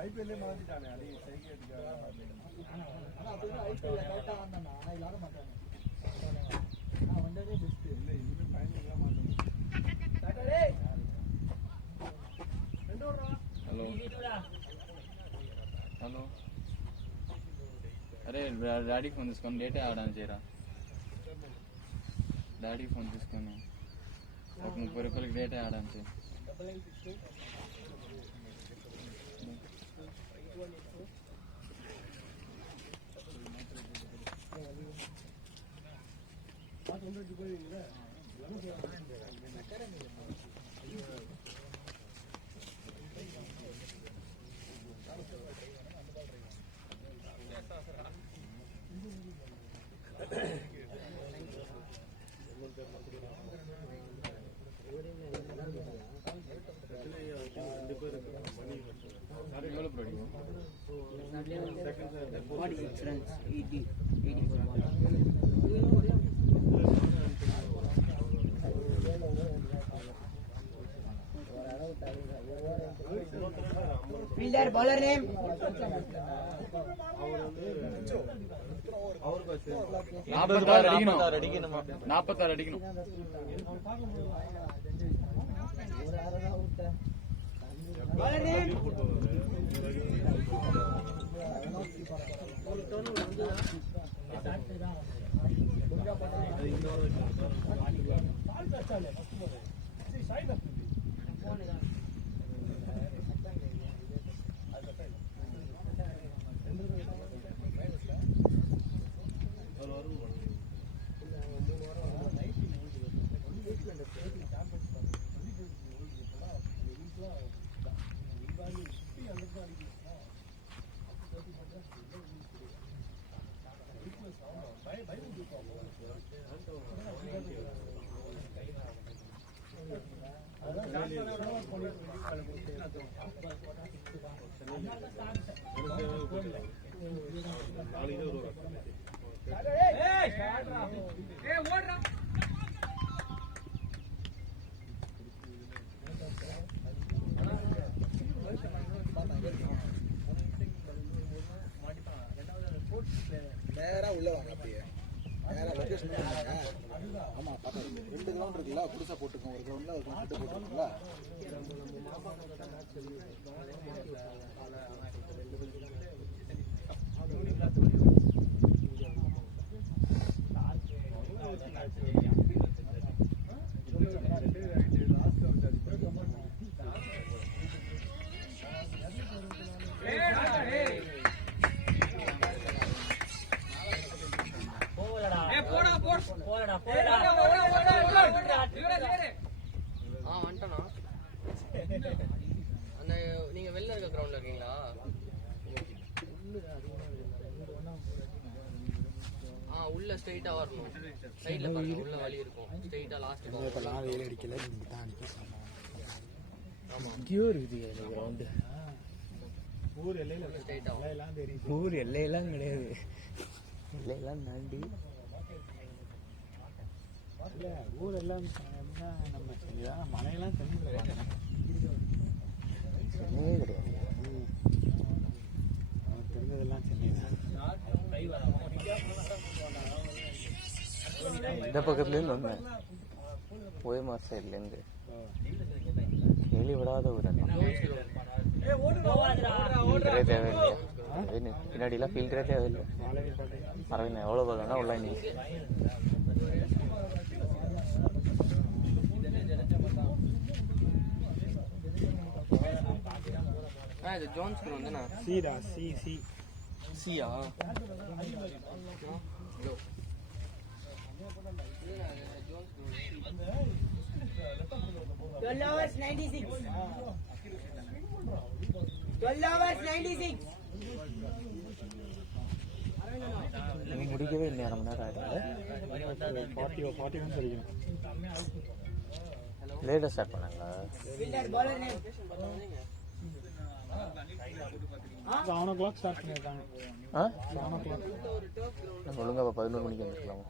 ஐபிஎல்லே மாத்திட்டானே, அது சைக்கிள் हेलो हेलो अरे डैडी फोन తీసుకొని డేటా ఆడడానికి చేరా. డాడీ ఫోన్ తీసుకొని ఒక 30 రూపాయలకి డేటా ఆడడానికి. எவ்வளோ ப்ரோடிக்கும்? 46 runs, 84 balls. Fielder, bowler name. 46 அடிக்கணும். 46 அடிக்கணும். Bowler name. நேரா உள்ள வாங்க, அப்படியே நேரா லொகேஷன் பண்ணுங்க. ஆமா, பார்த்தா 2 கிரவுண்ட் இருக்குல்ல, புதுசா போட்டுக்கோங்க. ஒரு கிரவுண்ட்ல ஒரு கிரவுண்ட் போட்டுருக்குல்ல. வந்துட்டோம். வரணும், சைடுல பாருங்க உள்ள வழி இருக்கும், ஸ்ட்ரைட்டா லாஸ்ட் இப்பெல்லாம் வெயில் அடிக்கல இங்கே தான் அடிக்கும். இங்கேயோ இருக்குது கிரவுண்டு. ஊர் எல்லையில ஸ்ட்ரைட்டா எல்லாம் தெரியும். ஊர் எல்லையெல்லாம் கிடையாது, எல்லையெல்லாம் தாண்டி இல்ல ஊர் எல்லாம் நம்ம சென்னைதான், மலையெல்லாம் சென்னையில் சென்னையே கிடையாது. நமக்கு தெரிஞ்சதெல்லாம் சென்னை தான். இந்த பக்கத்துலேருந்து வந்தேன், ஓஎம்ஆர் சைட்லேருந்து. கேள்விப்படாத ஒரு ஃபில்டரே தேவையில்லை, பின்னாடிலாம் ஃபில்டரே தேவையில்லை. அரவிந்த் எவ்வளோ பார்க்கணும்னா உள்ள நீ இது ஜோன்ஸ் கிரவுண்ட் தானே? சீடா சி சி சியா 12 hours 96. 12 hours 96. நீ முடிக்கவே இல்லை, அரை மணி நேரம் ஆகிடுது. 40 minutes அடிக்கணும். லேட்டாக ஸ்டார்ட் பண்ணாங்களா? 7 o'clock ஸ்டார்ட் பண்ணியிருக்காங்க. ஆ 7 o'clock. நம்ம ஒழுங்காக 11 மணிக்கு வந்துருக்கலாமா?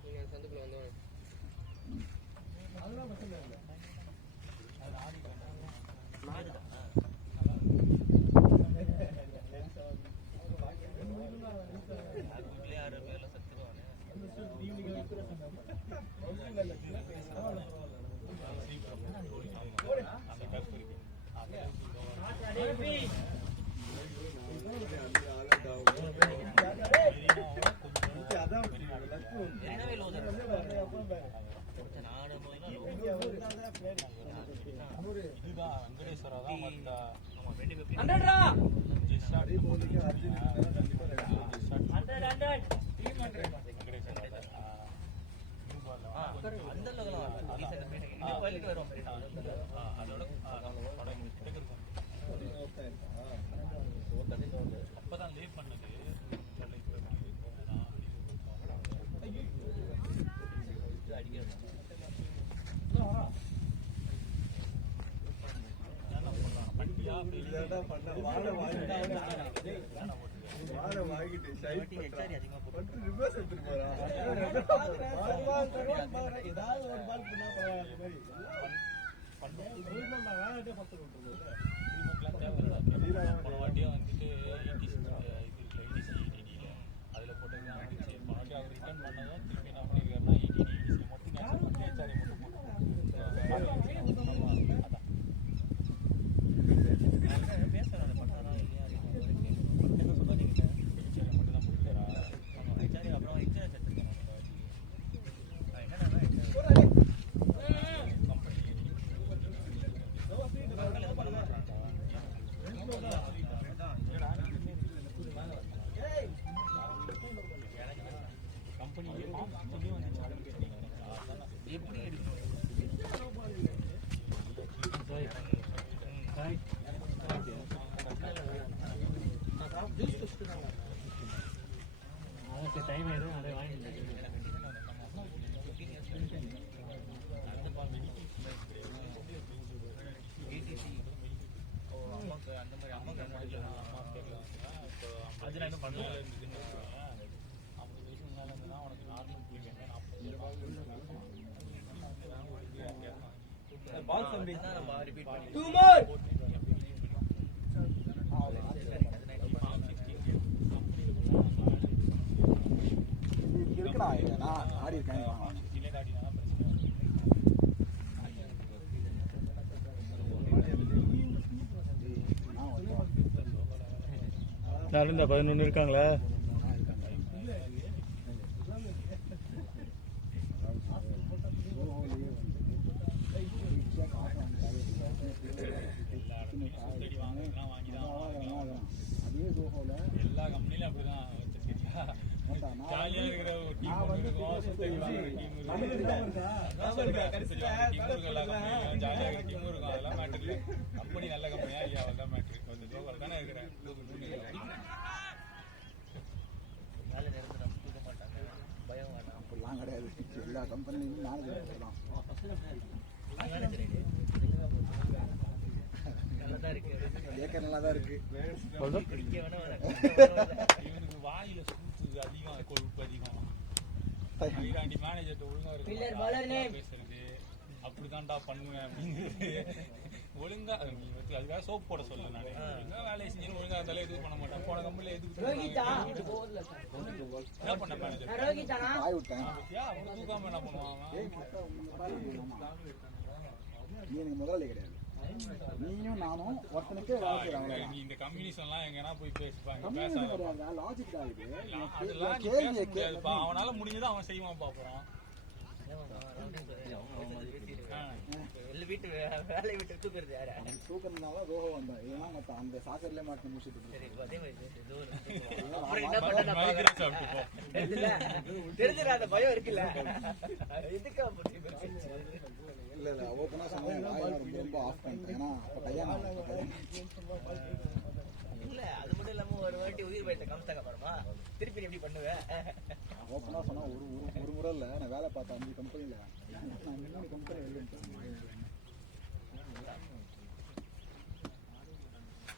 Two more. இருக்குடா, நான் ஆடி இருக்கேன். இந்த 11 இருக்காங்களா? எல்லா கம்பெனிலும் அப்படிதான். ஜாலியா இருக்கிற ஒரு டீம் ஜாலியா இருக்கிற டீமும் இருக்கும். அதெல்லாம் மேட்டர். கம்பெனி நல்ல கம்பெனியா இல்லையா அவள் மேட்ரு. கொஞ்சம் ஜோகர் தானே இருக்கிறேன். அதெல்லாம் கிடையாது. எல்லா கம்பெனிலையும் மேனேஜர் தான். ஏக்கர் நல்லா தான் இருக்கு. இவனுக்கு வாயில சுத்து அதிகம், கொழுப்பு அதிகம். மேனேஜர்கிட்ட ஒழுங்கா இருக்கு பேசுறது, அப்படிதான்டா பண்ணுவேன் அப்படின்னு. ஒழுங்கா நீ அதுக்காக சோப் போட சொல்ல. நான் ஒழுங்கா வேலையை செஞ்சு ஒழுங்கா இருந்தாலும் எதுவும் பண்ண மாட்டேன். போன கம்பெனில எதுக்கு என்ன பண்ண மேனேஜர் ஆய் விட்டேன். அவன் தூக்காம என்ன பண்ணுவான்? நீ எனக்கு முதலாளி கிடையாது. நீயும் நானும் ஒருத்தனுக்கு வேலை செய்யறாங்க. நீ இந்த கம்யூனிசம் எல்லாம் எங்கன்னா போய் பேசுவாங்க. கம்யூனிசம் கிடையாது, லாஜிக் தான் இது. அதெல்லாம் நீ கேள்வி பேச முடியாதுப்பா. அவனால முடிஞ்சதை அவன் செய்வான் பாப்போம். தூக்கிறதுனால ரோஹோ வந்தா ஏன்னா மத்த அந்த சாக்கர்ல மாட்டு முடிச்சுட்டு தெரிஞ்சிடாத பயம் இருக்குல்ல. இல்ல இல்ல ஓப்பனா சொன்னா ரொம்ப ஆஃப் பண்ணிட்டேன். ஏன்னா அப்ப கல்யாணம் இல்ல அது மட்டும் இல்லாம ஒரு வாட்டி உயிர் போயிட்ட காமிச்சாங்க பாருமா, திருப்பி எப்படி பண்ணுவேன். ஓப்பனா சொன்னா ஒரு முறை இல்ல, நான் வேலை பார்த்தேன் 5 கம்பெனில. நான் 3 கம்பெனி வெளியிட்டேன்.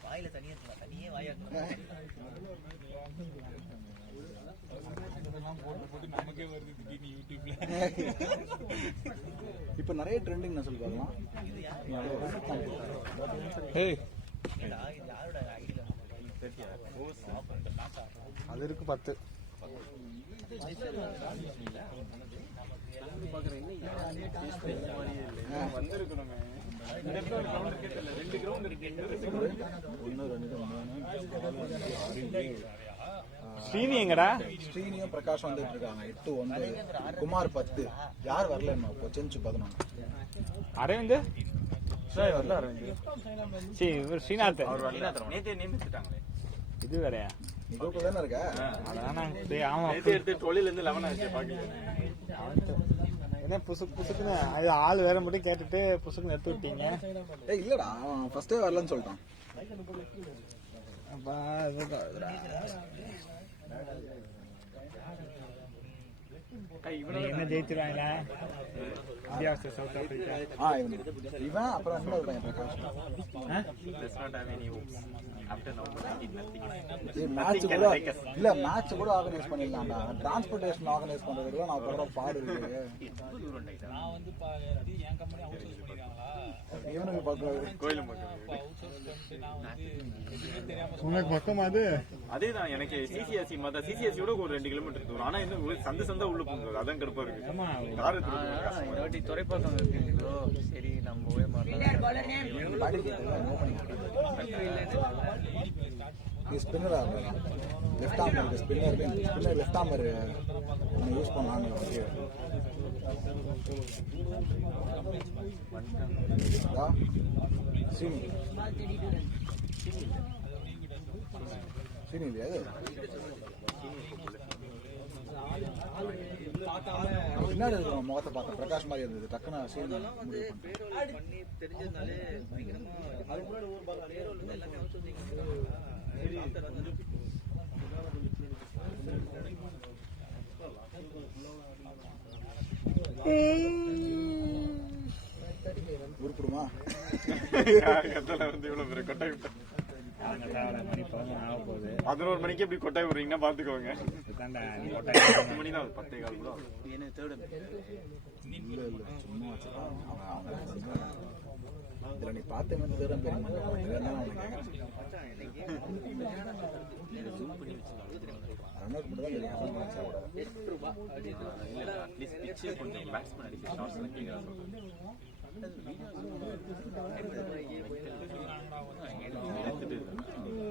வாயில தனியா இருக்கலாம், தனியே வாயா நமக்கே வருது திடீர்னு யூடியூப்ல. இப்ப நிறைய ட்ரெண்டிங் நான் சொல்லுவாங்க. அது இருக்கு 10. ஸ்ரீனி எங்கடா? ஸ்ரீனியும் பிரகாஷ் வந்துட்டு இருக்காங்க. 8 9 குமார் 10. யார் வரல இப்போ செஞ்சு 11. அரவிந்த் வரல அரவிந்த். சரி இவர் ஸ்ரீநாத் நேத்தே நியமிச்சுட்டாங்களே. இது வேறயா? நீ தூக்க தானே இருக்க? அதானே. ஆமா எடுத்து 12 இருந்து 11 ஆச்சு பாக்கீங்க. என்ன புசுக்குன்னு அது ஆள் வேற மட்டும் கேட்டுட்டு புசுக்குன்னு எடுத்து விட்டீங்க. ஏய் இல்லடா, அவன் ஃபர்ஸ்டே வரலன்னு சொல்லிட்டான். அப்பா என்ன ஜெயிச்சிருவாங்களா இந்தியா சவுத் ஆப்பிரிக்கா? இவன் அப்புறம் இன்னொரு பையன் பிரகாஷ். மேட்ச் கூட இல்ல, மேட்ச் கூட ஆர்கனைஸ் பண்ணிடலாம்டா. டிரான்ஸ்போர்டேஷன் ஆர்கனைஸ் பண்றது கூட நான் போற பாடு இருக்கு. நான் வந்து என் கம்பெனி அவுட் சோர்ஸ் பண்ணிருக்காங்களா, இவனுக்கு பக்கம் கோயிலும் பக்கம் அவுட் சோர்ஸ் பண்ணிட்டு நான் வந்து எதுவுமே தெரியாம உனக்கு பக்கம் அது அதேதான். எனக்கு சிசிஎஸ்சி மத்த சிசிஎஸ்சியோட ஒரு 2 கிலோமீட்டர் தூரம். ஆனா இன்னும் சந்தா உள்ள போகுது. அதான் கடுப்பா இருக்கு. துறைப்பாக்கம் இருக்கு. சரி நம்ம போய் ஸ்பின்னர் லெஃப்ட் ஆர்ம் இருக்கு. ஸ்பின்னர் லெஃப்ட் ஆர்ம் யூஸ் பண்ணலாம். சீனி இல்லையா அது? பின்னாடி இருக்கிற முகத்தை பார்த்த பிரகாஷ் மாதிரி இருந்தது. டக்குன்னு சீனி பண்ணி தெரிஞ்சதுனாலே பயங்கரமா உருப்பிடுமா? வந்து இவ்வளவு பெரிய கொட்டை விட்டேன். 11 மணிக்கு எப்படி கொட்டாய் விடுறீங்கன்னா பாத்துக்கோங்க. 10 மணி தான் 10:15 கூட. இதுல நீ பார்த்த மாதிரி தூரம் பெரிய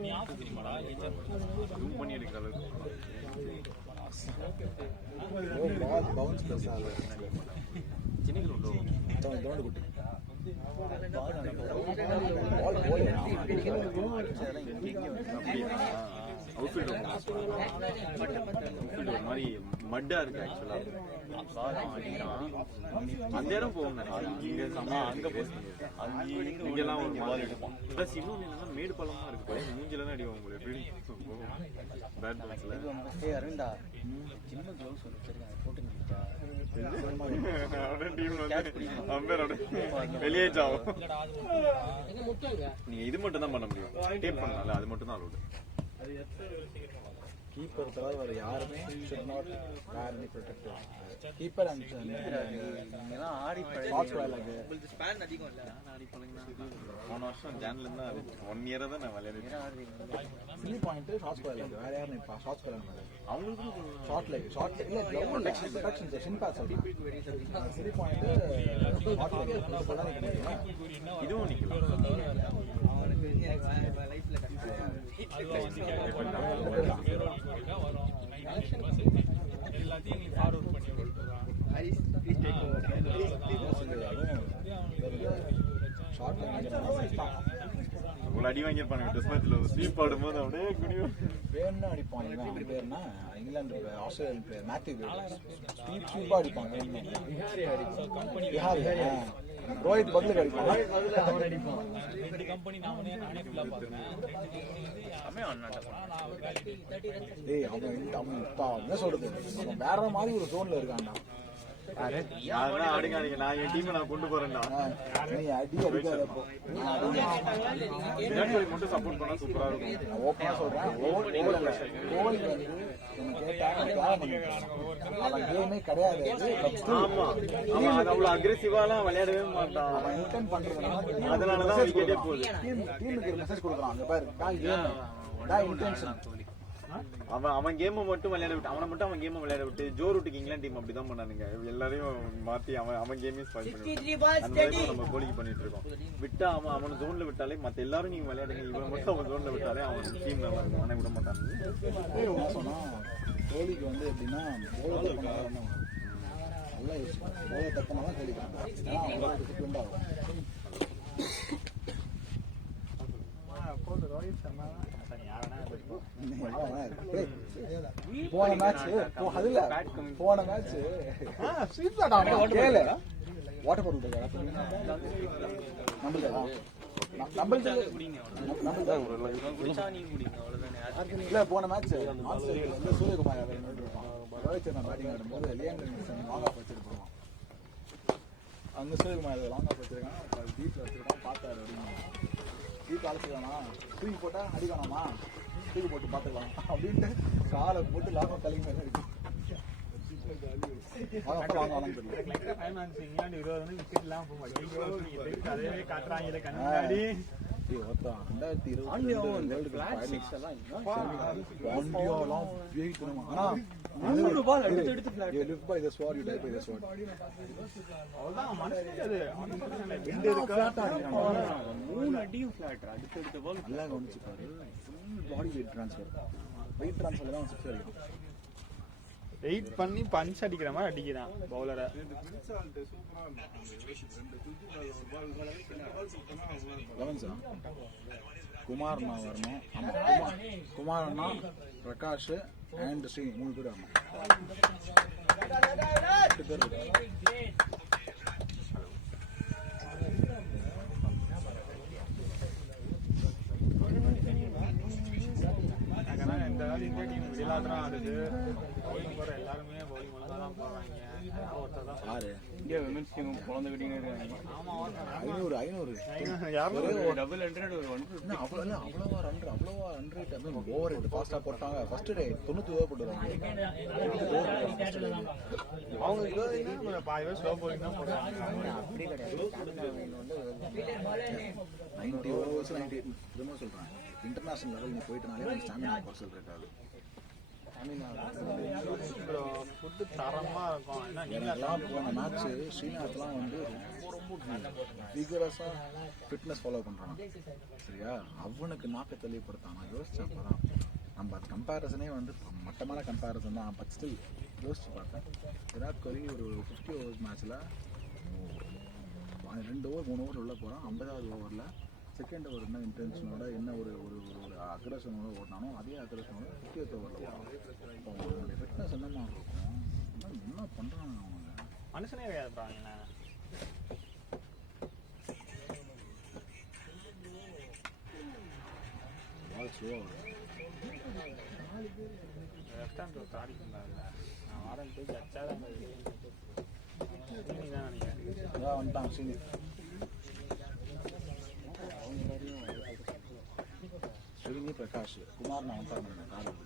நீ ஆஃப் தெரியுமாடா ஜூம் பண்ணி எடுக்கிற அளவுக்கு பவுன்ஸ் பெருசா சின்ன கிலோ தோண்டு குட்டி பால் போல அவுட்ஃபீல்ட் ஒரு மாதிரி மட்டா இருக்கு ஆக்சுவலா. அந்த இடம் போகும் இங்க செம்மையா அங்க போய் இங்கெல்லாம் ஒரு மாதிரி எடுப்போம். பிளஸ் இன்னொன்று என்னன்னா மேடு பள்ளமா இருக்கு, மூஞ்சில தான் அடிவோம் உங்களுக்கு. எப்படி பேட் பால்ஸ்ல அரவிந்தா சின்ன க்ளவுஸ் வச்சிருக்காங்க போட்டு வெளியேஜாவும் நீங்க இது மட்டும் தான் பண்ண முடியும். டேப் பண்ணல, அது மட்டும் தான் அலோடு. கீப்பர் தவிர வேற யாருமே should not wear any protector. Keeper and இங்கெல்லாம் ஆடி உங்களுக்கு ஸ்பேன் அதிகம் இல்ல. போன வருஷம் ஜான்ல இருந்தா 1 இயரா தான் நான் விளையாடுறேன். 3 பாயிண்ட் ஷார்ட் ஸ்கொயர் லைக் வேற யாரும் இப்ப ஷார்ட் ஸ்கொயர் அவங்களுக்கு ஷார்ட் லைக் இல்ல glove protection session pass 3 point short like இதுவும் நிக்கலாம். அவனுக்கு லைஃப்ல எல்லாத்தையும் நீ ஃபார்வர்ட் பண்ணி ஷார்ட் லைக் ஒரு அடி வாங்கியிருப்பாங்க டெஸ்ட் மேட்ச்ல ஸ்லீப் ஆடும்போது அப்படியே குடியும் வேணும்னு அடிப்பான். இவன் பேர்னா இங்கிலாந்து ஆஸ்திரேலியன் பிளேயர் மேத்யூ ஸ்டீப் சூப்பா அடிப்பாங்க. ரோஹித் பதிலுக்கு அடிப்பான். ரெண்டு கம்பெனி நானே ஃபுல்லா பார்த்தேன். அவன் என்ன சொல்றது, அவன் வேற மாதிரி ஒரு ஜோன்ல இருக்கான்டா. யாருன்னா அடிக்காதீங்க, நான் என் டீமை நான் கொண்டு போறேன்டா. நீ அடி அடிக்காதப்போ விராட் கோலி மட்டும் சப்போர்ட் பண்ணா சூப்பரா இருக்கும். நான் ஓப்பனா சொல்றேன், கோலி வந்து அவன் கேமே கிடையாது. ஆமா, அவன் அது அவ்வளவு அக்ரெசிவாலாம் விளையாடவே மாட்டான். அவன் இன்டென்ட் பண்றது அதனாலதான் விக்கெட்டே போகுது. டீமுக்கு மெசேஜ் கொடுக்குறான், அங்க பாரு இன்டென்ஷன். அவன் கேம் மட்டும் விளையாட விட்டு அவனை மட்டும் அவன் கேம் விளையாட விட்டு ஜோ ரூட்டுக்கு இங்கிலாந்து டீம் அப்படிதான் பண்ணானுங்க. எல்லாரையும் மாத்தி அவன் கேமையும் ஸ்பாயில் பண்ணி நம்ம கோலிக்கு பண்ணிட்டு இருக்கோம். விட்டா அவனை ஜோன்ல விட்டாலே மத்த எல்லாரும் நீங்க விளையாடுங்க, இவனை மட்டும் அவன் ஜோன்ல விட்டாலே அவன் டீம் நல்லா இருக்கும். அவனை விட மாட்டாங்க. சொன்னா கோலிக்கு வந்து எப்படின்னா நல்லா யோசிக்கும், தக்கனாதான் கோலிக்கு டிசிப்ளின்டா இருக்கும். போன மேட்ச் அதுல போன மேட்ச் கேளு வாட்டர் பாட்டில் இல்ல போன மேட்ச் ஆஸ்திரேலியா வந்து சூரியகுமார் ரோஹித் சர்மா பேட்டிங் ஆடும்போது லியாண்டர் லாங் ஆஃப் வச்சுட்டு போவான். அங்க சூரியகுமார் லாங் ஆஃப் வச்சிருக்கான், டீப்ல வச்சிருக்கான். பார்த்தாரு அப்படின்னு டீப் அழைச்சிக்கானா, தூக்கி போட்டா அடிக்கானாமா, தூக்கி போட்டு பார்த்துக்கலாம் அப்படின்ட்டு காலை போட்டு லாபம் தலைமை இருக்கு. வெயிட் பண்ணி பஞ்ச் அடிக்கிற மாதிரி அடிக்கிறான் பவுலரை. குமார்னா வரணும். ஆமா, குமார்னா பிரகாஷ் அண்ட் ஸ்ரீ 3 பேர் வரணும். 8 பேர் இந்த இந்தியா டீம் விளையாடுறான் ஆடுது. பவுலிங் போற எல்லாருமே பவுலிங் ஒழுங்கா தான் போடுறாங்க. ஒருத்தர் தான் யாரு இந்தியா விமென்ஸ் டீம் குழந்தை விட்டிங்க. 500 யாரும் டபுள் 100 ஒரு 150 அவ்வளவா ரன் ரேட் ஓவர் ரேட் ஃபாஸ்டா போட்டாங்க. ஃபர்ஸ்ட் டே 90 ஓவர் போட்டுறாங்க. அவங்க 20 பாதி பேர் ஸ்லோ பவுலிங் தான் போடுறாங்க. அப்படி கிடையாது. 90 ஓவர்ஸ் 90 திரும்ப சொல்றேன். இன்டர்நேஷனல் லெவல் நீ போயிட்டனாலே ஸ்டாமினா பர்சல் ரேட் ஆகுது. ஃபுட்டு தரமா இருக்கும். எனக்குலாம் போன மேட்ச் ஸ்ரீநாத்லாம் வந்து ரொம்ப விகரஸா ஃபிட்னஸ் ஃபாலோ பண்றான். சரியா, அவனுக்கு நாக்கை தெளிவுபடுத்தான். நான் யோசிச்சேன், அப்பதான் நம்ம கம்பேரிசனே வந்து மட்டமான கம்பேரிசன் தான். பட் ஸ்டில் யோசிச்சு பார்த்தேன். விராட் கோலி ஒரு 50 ஓவர்ஸ் மேட்ச்ல 2 ஓவர் 3 ஓவர் உள்ள போறான். 50வது ஓவரில் செகண்ட் ஓவர் என்ன இன்டென்ஷனோட என்ன ஒரு ஒரு ஒரு அக்ரஷனோட ஓடினானோ அதே அக்ரஷனோட 50th ஓவரில் ஓடணும். அவங்களுடைய ஃபிட்னஸ் என்ன மாதிரி இருக்கும், என்ன பண்ணுறாங்க அவங்க மனுஷனே கிடையாது. பால் ஸ்லோவாக லெஃப்ட் ஹேண்ட் தாடிக்குண்டாங்க. நான் வாரம் போய் அச்சாதான் நினைக்கிறேன். வந்துட்டான் ஸ்ரீனி. ஸ்ரீனி பிரகாஷ் குமார் நான் வந்துட்டாங்க காரணம்.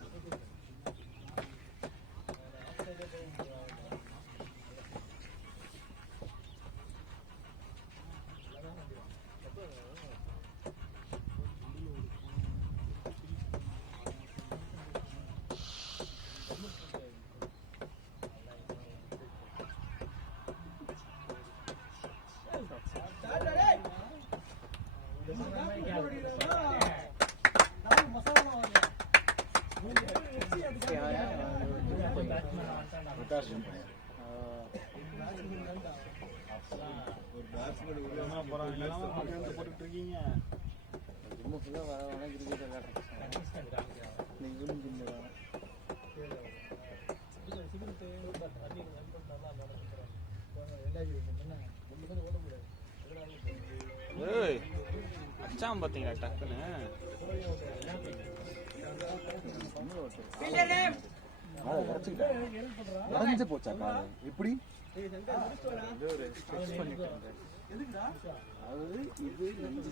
பிரகாஷ் ஒரு பேட்ஸ்மேன் உள்ள போறாங்க போட்டுட்டு இருக்கீங்க. ரொம்ப ஃபுல்லாக வர வர கிரிக்கெட் விளையாடுறேன். ஏய் அச்சாம் பார்த்தீங்களா டக்குன்னு வரைஞ்சு போச்சா காலை இப்படி அதாவது இது நெஞ்சு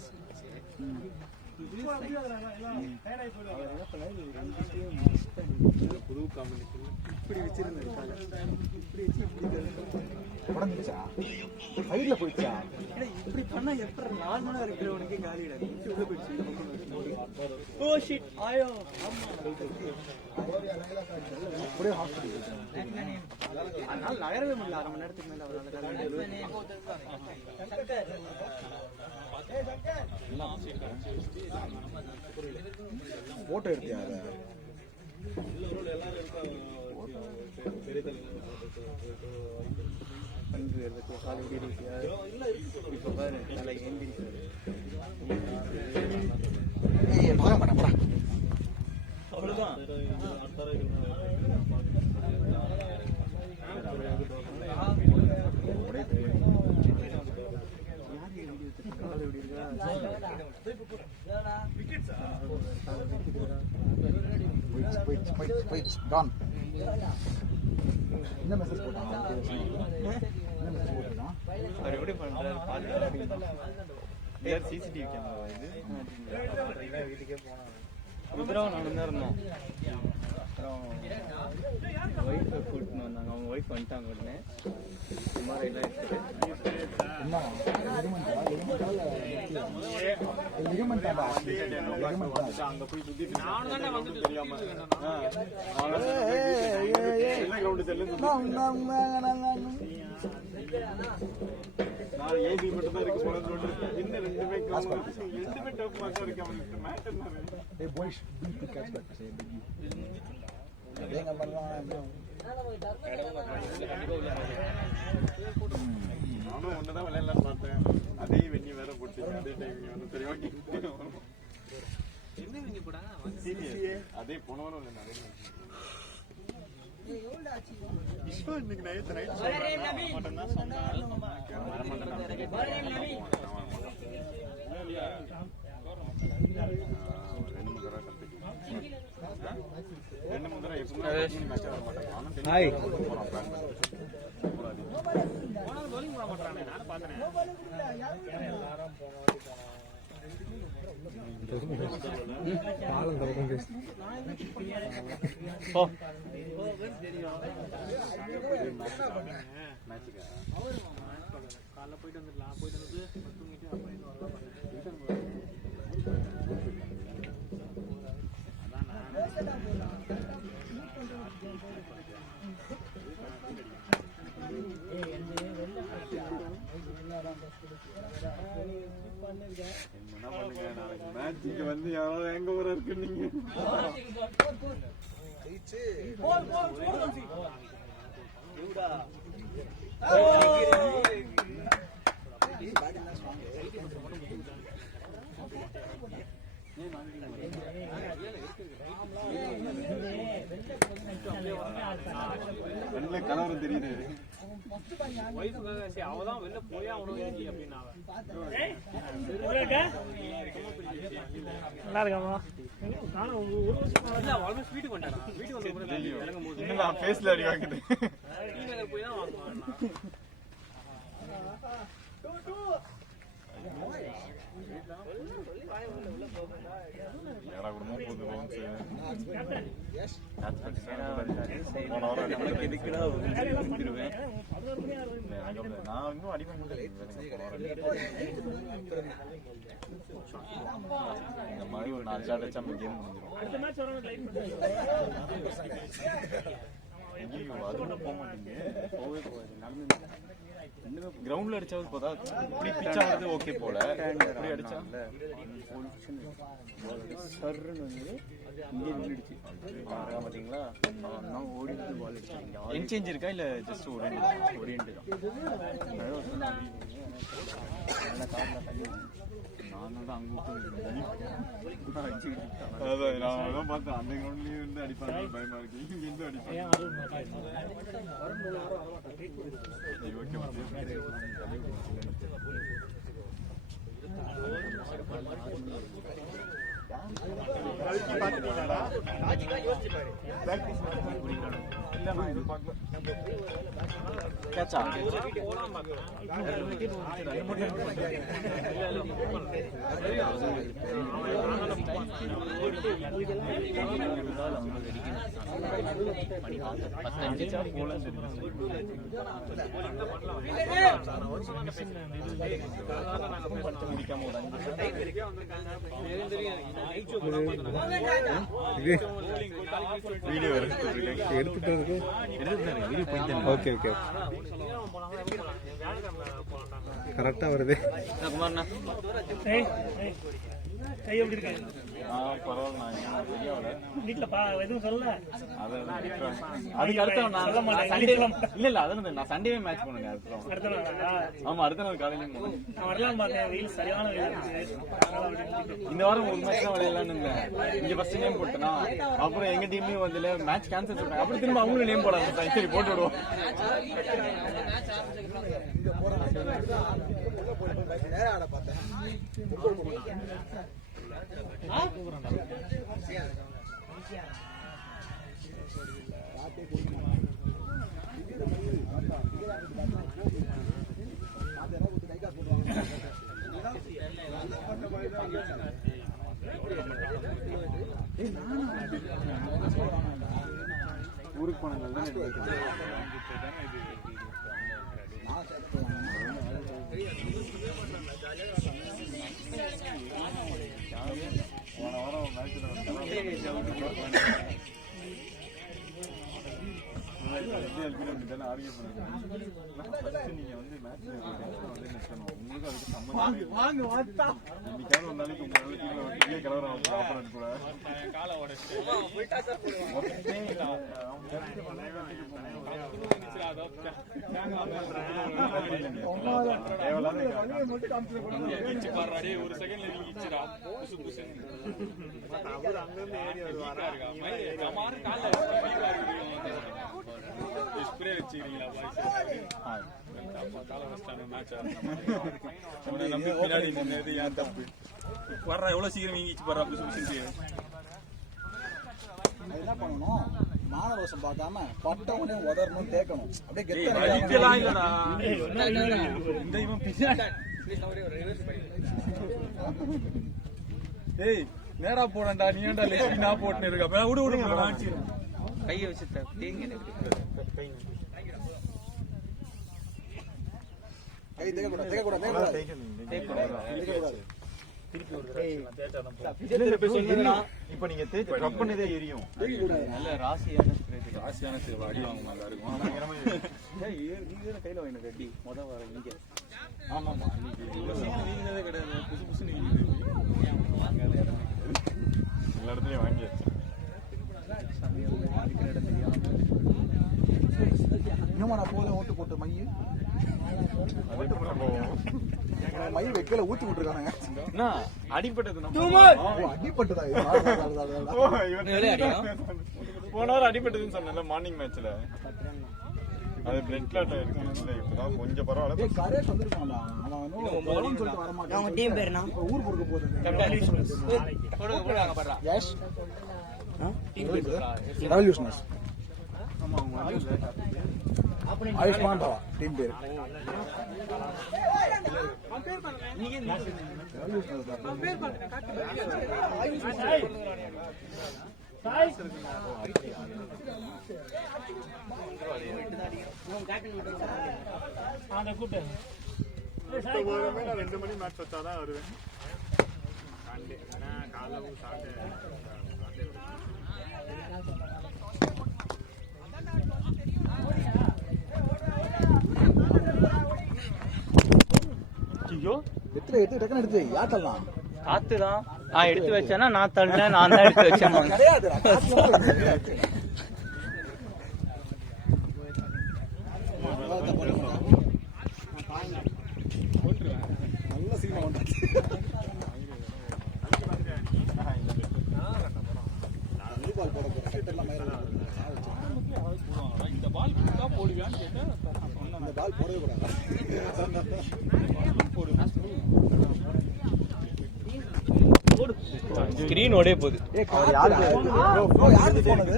புது காம்பினேஷன் இப்படி வச்சிருந்தாங்க. இப்படி வச்சு இப்படி உடஞ்சிச்சா சைட்ல போயிடுச்சா இப்படி பண்ணா எப்படி நார்மலா இருக்கிறவனுக்கே காலியிட உள்ள போயிடுச்சு. ஓ ஷிட் ஆயோ அப்படியே ஹாஸ்பிட்டல். அதனால நகரவே முடியல. 1/2 மணி நேரத்துக்கு மேல போட்டோ எடுத்தியா அதை? இப்ப பாரு நல்லா எந்திரிச்சாரு. பார்க்க மாட்டேன் போடா. அவ்வளவுதான். என்ன மெசேஜ் போட்டான்? என்ன மெசேஜ் போட்டான்? அவர் எப்படி பண்றாரு சிசிடிவி கேமரா இது வீட்டுக்கே போனாங்க. இப்பதான் நானும் தான் இருந்தோம். அப்புறம் ஒய்ஃபை கூட்டின்னு வந்தாங்க. அவங்க ஒய்ஃப் வந்துட்டாங்க உடனே சுமார் எல்லாம் அங்க போய் சுத்திட்டு தெரியாம நான் ஏசி மட்டும் தான் இருக்கு போனது. இன்னும் ரெண்டுமே டஃப் மேட்சா இருக்கு. அவனுக்கு மேட்ச் நானும் ஒண்ணுதான் விளையாடலான்னு பார்த்தேன். அதே வெண்ணி வேற போட்டு அதே டைம் வந்து தெரியும். அதே போனவனும் இல்லை நிறைய இன்னைக்கு நைட் மட்டும் தான் சொன்னான். ரெண்டு மூணு தடவை எப்பவுமே மேட்ச் வர மாட்டாங்க. பவுலிங் போட மாட்டானே. நானும் பார்த்தேன். காலைல போயிட்டு வந்துடலாம். போயிட்டு வந்து தூங்கிட்டு அப்புறம் என்ன பண்ணுங்க. நாளைக்கு மேட்சுக்கு வந்து யாராவது எங்க ஊரா இருக்கு நீங்க வெளில கலவரம் தெரியுது. அவதான் வெளில போய் அவனும் அப்படின்னா நல்லா இருக்காமா வீட்டுக்கு வந்துட்டான். வீட்டுக்கு வந்து இன்னும் நான் ஃபேஸ்ல அடி வாங்கிட்டு போய் தான் வாங்குவான். ஏடா குடும்பம் போகுது பவுன்ஸ். நான் இன்னும் அடி வாங்கிட்டு இந்த மாதிரி ஒரு 4 ஷாட் வச்சா நம்ம கேம் முடிஞ்சிடும். அதுக்குள்ள போக மாட்டேங்குது. போவே போகாது. கிரவுண்ட்ல அடிச்சாவது போதா. இப்படி பிச் ஆகுது ஓகே போல. இப்படி அடிச்சா சர்ன்னு வந்து இங்கே நின்றுடுச்சு. பார்த்தீங்களா நான் ஓடிட்டு பால் அடிச்சேன். என்சேஞ்ச் இருக்கா இல்லை ஜஸ்ட் ஒரு ஓரியன்ட் தான். நல்ல காரில் தண்ணி நான் தான் அங்கே அதான் நான் தான் பார்த்தேன். அந்த கிரவுண்ட்லேயும் இருந்து அடிப்பாங்க பயமா இருக்கு. இங்கேருந்து அடிப்பாங்க. வீடியோ எடுத்துட்டு ஓகே ஓகே கரெக்டா வருது. அதுக்கு அடுத்த இல்ல இல்ல அதான் நான் சண்டேவே மேட்ச் பண்ணுங்க. ஆமா அடுத்த நாள் காலையில இந்த வாரம் ஒரு மேட்ச் தான் விளையாடலான்னு இருந்தேன். இங்க ஃபர்ஸ்ட் நேம் போட்டேன்னா அப்புறம் எங்க டீம்லயும் வந்து மேட்ச் கேன்சல் சொல்றாங்க. அப்புறம் திரும்ப அவங்களும் நேம் போடாங்க. சரி போட்டு விடுவோம். ஊருக்கு போனாங்க. போன வாரம் மேட்ச்ல ஆர்கியூ பண்ணுங்க. நீங்க வந்து மேட்ச்ல உங்களுக்கு அதுக்கு சம்பந்தம் இன்னைக்காவது ஒரு நாளைக்கு உங்க டீம்ல கலவரம் ஆப்போனன்ட் கூட ஒரு செகண்ட்ல நீங்கிச்சுடா புசு புசு அவர் அங்க இருந்து ஏறி வருவாரா ஸ்ப்ரே வச்சிருக்கீங்களா கால வச்சான மேட்ச் நம்பி பின்னாடி நின்னது ஏன் தப்பு வர்றா எவ்வளவு சீக்கிரம் நீங்கிச்சு வர்றா புசு புசு. என்ன பண்ணணும்? மானரோசம் பார்க்காம பட்டவனே உதறணும் தேக்கணும். அப்படியே இந்த இவன் பின்னாடி ஏய் நேரா போடண்டா நீ ஏன்டா லெஃப்ட் நான் போட்டுன்னு இருக்க. அப்ப விடு விடு வாங்கிச்சிரு. கையை வச்சு தேங்க கை தேக்க கூடாது தேக்க கூடாது. இப்ப நீங்க தேய்ச்சு கப் பண்ணதே எரியும். நல்ல ராசியான அடி வாங்க நல்லா இருக்கும். கையில வாங்கின கட்டி முதல் வர நீங்க. ஆமாமா நீங்களே கிடையாது புதுசு புதுசு நீங்க எல்லா இடத்துலயும் வாங்கியாச்சு. இன்னும் நான் போதும் ஓட்டு போட்டு மைய மை கீழே ஊத்தி விட்டுருக்காங்க. என்ன அடிபட்டது அடிப்பட்டதா போன வாரம் அடிபட்டதுன்னு சொன்னேன்ல மார்னிங் மேட்ச்ல. அது பிளட் கிளாட் ஆயிருக்கு. இப்பதான் கொஞ்சம் பரவாயில்ல. கரேஷ் வந்திருக்கான்டா. அவன் சொல்லிட்டு வர மாட்டான். அவங்க டீம் பேர் என்ன? ஊர் கொடுக்க போகுது. எஸ் ரெவல்யூஷனர்ஸ். ஆயுஷ்மான் ராவா டீம் பேர். நான் 2 மணி மேட்ச் வச்சாதான் வருவேன். காலையில் சாப்பிட்டு எடுத்து யாட்டெல்லாம் காத்துதான். நான் எடுத்து வச்சேன்னா நான் தள்ளேன், நான் தான் எடுத்து வச்சேன். கிடையாது. நல்ல சீனா உண்டாச்சு. பால் போட இந்த பால் போடுவியான்னு கேட்டேன். இந்த பால் போடவே கூடாது. ஸ்கிரீன் ஓடே போகுது. யாருக்கு போனது?